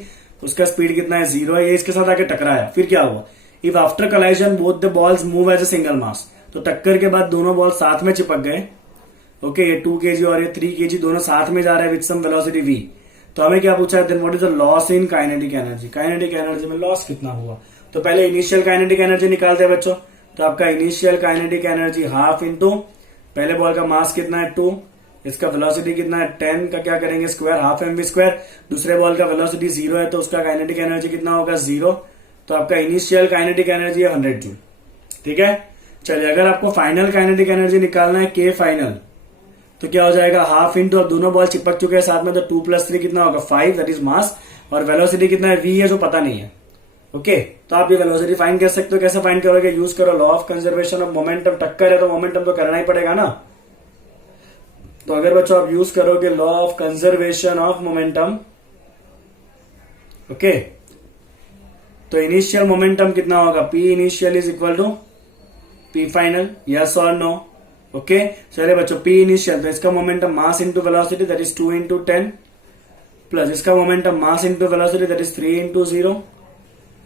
उसका स्पीड कितना है, 0 है. ये इसके साथ आके टकराया, फिर क्या हुआ. If after collision both the balls move as a single mass. तो टक्कर के बाद दोनों बॉल साथ में चिपक गए. ओके, ये 2 kg और ये 3 kg दोनों साथ में जा रहे हैं विद सम वेलोसिटी v. तो हमें क्या पूछा है, then what is the loss in kinetic energy. Kinetic energy में लॉस कितना हुआ. तो पहले इनिशियल काइनेटिक एनर्जी निकालते हैं बच्चों. तो आपका initial kinetic energy half into पहले बॉल का मास कितना है 2, इसका वेलोसिटी कितना है 10 का क्या करेंगे स्क्वायर, हाफ mv². दूसरे बॉल का वेलोसिटी 0 है तो उसका काइनेटिक एनर्जी कितना होगा 0. तो आपका इनिशियल काइनेटिक एनर्जी है 100 जूल. ठीक है. चलिए, अगर आपको फाइनल काइनेटिक एनर्जी निकालना है के फाइनल, तो क्या हो जाएगा, हाफ इंटू, अब दोनों बॉल चिपक चुके हैं साथ में, तो 2 + 3 कितना होगा 5, दैट इज मास. और वेलोसिटी कितना है v है जो पता नहीं है. ओके, तो आप ये वेलोसिटी फाइंड कर सकते हो. कैसे फाइंड करोगे, यूज करो law of conservation of momentum. टक्कर है तो मोमेंटम तो करना ही पड़ेगा ना. तो अगर बच्चों आप यूज करोगे law of conservation of momentum, okay, तो इनिशियल मोमेंटम कितना होगा, P initial is equal to P final. Yes और नो. ओके, चलिए बच्चों, P इनिशियल, तो इसका momentum mass into velocity that is 2 × 10 plus इसका momentum mass into velocity that is 3 × 0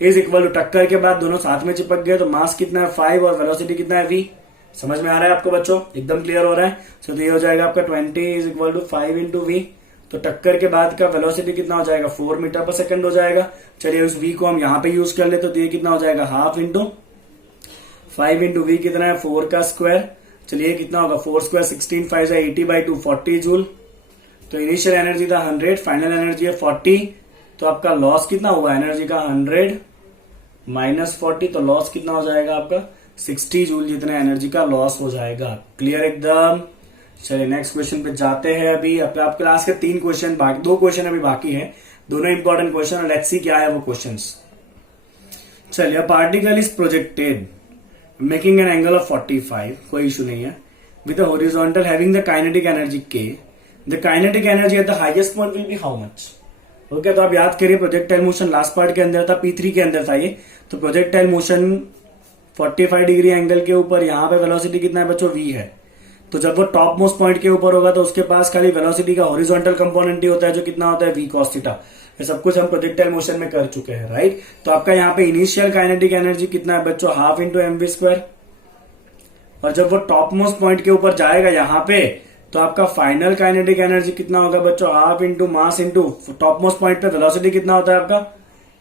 is equal to, टक्कर के बाद दोनों साथ में चिपक गए तो मास कितना है 5 और वेलोसिटी कितना है v. समझ में आ रहा है आपको बच्चों, एकदम क्लियर हो रहा है. तो ये हो जाएगा आपका 20 इज इक्वल टू 5 × v. तो टक्कर के बाद का वेलोसिटी कितना हो जाएगा 4 मीटर पर सेकंड हो जाएगा. चलिए, उस v को हम यहाँ पे यूज कर ले, तो ये कितना हो जाएगा हाफ इंटू 5 × v कितना है 4 का स्क्वायर. चलिए, कितना होगा 4 स्क्वायर 16 5 80/2 40 जूल. तो इनिशियल एनर्जी था 100, फाइनल एनर्जी है 40. तो आपका लॉस कितना हुआ एनर्जी का 100 - 40, तो लॉस कितना हो जाएगा आपका 60 जूल जितना एनर्जी का लॉस हो जाएगा. क्लियर एकदम. चलिए नेक्स्ट क्वेश्चन पे जाते हैं. अभी आपके क्लास के 3 क्वेश्चन बाकी, 2 क्वेश्चन अभी बाकी हैं, दोनों इंपॉर्टेंट क्वेश्चन. लेट्स सी क्या है वो क्वेश्चंस. चलिए, particle is projected making an angle of 45, कोई इशू नहीं है, with horizontal having the kinetic energy k. The kinetic energy at the highest point will be how much. Okay, तो आप याद करिए प्रोजेक्टाइल मोशन लास्ट पार्ट के अंदर था, P3 के अंदर था ये. तो प्रोजेक्टाइल मोशन 45 डिग्री एंगल के ऊपर, यहाँ पे वेलोसिटी कितना है बच्चों v है. तो जब वो टॉप मोस्ट पॉइंट के ऊपर होगा तो उसके पास खाली वेलोसिटी का हॉरिजॉन्टल कंपोनेंट ही होता है जो कितना होता है v cos थीटा. ये सब कुछ हम प्रोजेक्टाइल मोशन में कर चुके हैं, राइट. तो आपका यहाँ पे इनिशियल काइनेटिक एनर्जी कितना है बच्चों, हाफ इंटू mv². और जब वो टॉप मोस्ट पॉइंट के ऊपर जाएगा यहाँ पे, तो आपका फाइनल काइनेटिक एनर्जी कितना होगा बच्चों, half into mass into top most point पे वेलोसिटी कितना होता है आपका,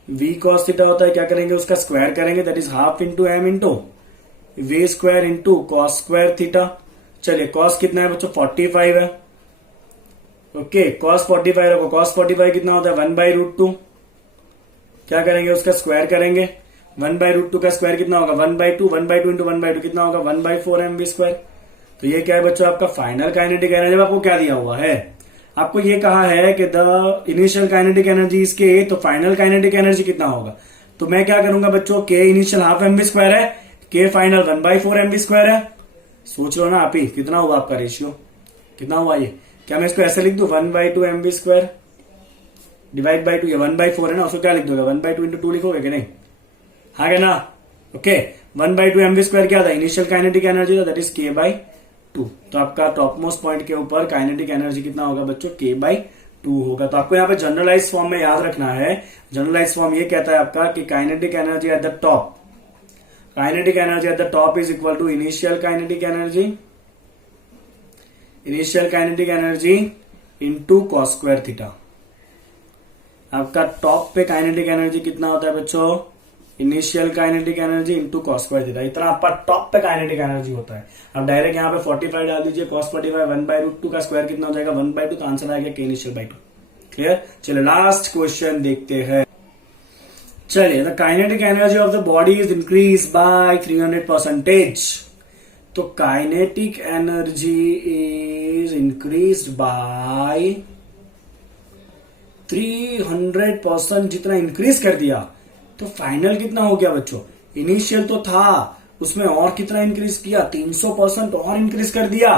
v cos थीटा होता है। क्या करेंगे, उसका स्क्वायर करेंगे, that is half into M into V square into cos square theta. चलिए कॉस कितना है बच्चों, 45 है। ओके, कॉस 45 रखो, कॉस 45 कितना होता है 1/√2। क्या करेंगे, उसका स्क्वायर करेंगे, 1/√2 का स्क्वायर कितना होगा 1/2, 1/2 इंटू 1/2 कितना होगा 1/4 mv स्क्वायर। तो ये क्या है बच्चों आपका फाइनल काइनेटिक एनर्जी। जब आपको क्या दिया हुआ है, आपको ये कहा है कि the initial kinetic energy is के, तो फाइनल काइनेटिक एनर्जी कितना होगा। तो मैं क्या करूंगा बच्चों, के इनिशियल हाफ mv स्क्वायर है, के फाइनल 1/4 mv स्क्वायर है। सोच लो ना आप ही, कितना हुआ आपका रेशियो, कितना हुआ ये। क्या मैं इसको ऐसे लिख दू 1/2 mv स्क्वायर डिवाइड बाई 2, ये 1/4 है ना, उसको क्या लिख दोगे 1/2 इंटू 2 लिखोगे कि नहीं, हाँ क्या ना। ओके, 1/2 mv स्क्वायर क्या था, इनिशियल काइनेटिक एनर्जी था, दैट इज k/2। तो आपका टॉप मोस्ट पॉइंट के ऊपर काइनेटिक एनर्जी कितना होगा बच्चों, k/2 होगा। तो आपको यहाँ पे जनरलाइज फॉर्म में याद रखना है। जनरलाइज फॉर्म ये कहता है आपका कि kinetic energy at the top, kinetic energy at the top is equal to initial kinetic energy into cos square theta. आपका टॉप पे काइनेटिक एनर्जी कितना होता है बच्चों, initial kinetic energy into cos square theta. इतना आपका टॉप पे kinetic energy होता है। अब डायरेक्ट यहाँ पे 45 डाल दीजिए, कॉस 45 1/√2 का स्क्वायर कितना हो जाएगा 1/2, तो आंसर आएगा के इनिशियल/2। क्लियर। चलिए लास्ट क्वेश्चन देखते हैं। चलिए, the kinetic energy of the body is increase by 300%। तो kinetic energy is increase by 300%। जितना इंक्रीज कर दिया तो फाइनल कितना हो गया बच्चों, इनिशियल तो था उसमें और कितना इंक्रीज किया, 300% और इंक्रीज कर दिया।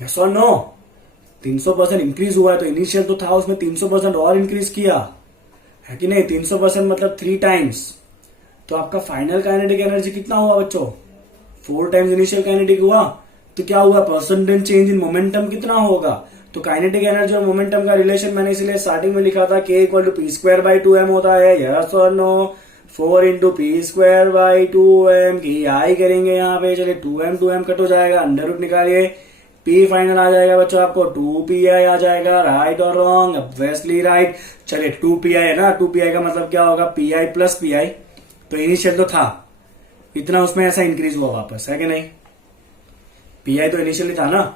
यस और नो, 300% इंक्रीज हुआ है तो इनिशियल तो था उसमें 300% और इंक्रीज किया है कि नहीं। 300% मतलब 3 टाइम्स। तो आपका फाइनल काइनेटिक एनर्जी कितना हुआ बच्चों, 4 टाइम्स इनिशियल काइनेटिक हुआ। तो क्या हुआ, परसेंटेज चेंज इन मोमेंटम कितना होगा। तो काइनेटिक एनर्जी और मोमेंटम का रिलेशन मैंने इसलिए स्टार्टिंग में लिखा था, k इक्वल टू p²/2m होता है। यस और नो, 4 इंटू p²/2m की आई करेंगे यहाँ पे। चलिए 2m कट हो जाएगा, अंडर रूट निकालिए, p फाइनल आ जाएगा बच्चों आपको 2pi आ जाएगा। राइट और रॉन्ग, ऑब्वियसली राइट। चलिए 2pi है ना, 2pi का मतलब क्या होगा pi प्लस pi। तो इनिशियल तो था इतना, उसमें ऐसा इंक्रीज हुआ वापस, है कि नहीं। pi तो इनिशियली था ना,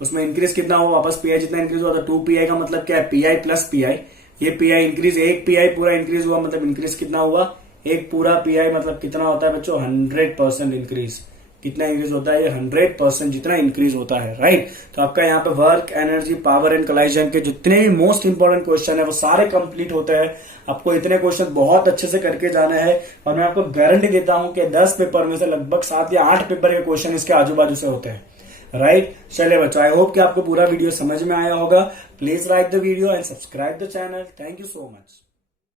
उसमें इंक्रीज कितना हुआ वापस, pi जितना इंक्रीज हुआ था 2pi का मतलब क्या है pi प्लस pi। ये pi इंक्रीज, एक pi पूरा इंक्रीज हुआ मतलब इंक्रीज कितना हुआ, एक पूरा pi मतलब कितना होता है बच्चों 100% इंक्रीज। कितना इंक्रीज होता है, ये 100% जितना इंक्रीज होता है। राइट। तो आपका यहाँ पे work, energy, power and collision के जितने भी मोस्ट इंपोर्टेंट क्वेश्चन है वो सारे कंप्लीट होते हैं। आपको इतने क्वेश्चन बहुत अच्छे से करके जाना है, और मैं आपको गारंटी देता हूं कि 10 पेपर में से लगभग 7 या 8 पेपर के क्वेश्चन इसके आजू बाजू से होते हैं। राइट। चलिए बच्चों, आई होप कि आपको पूरा वीडियो समझ में आया होगा। Please like the video and subscribe the channel. Thank you so much.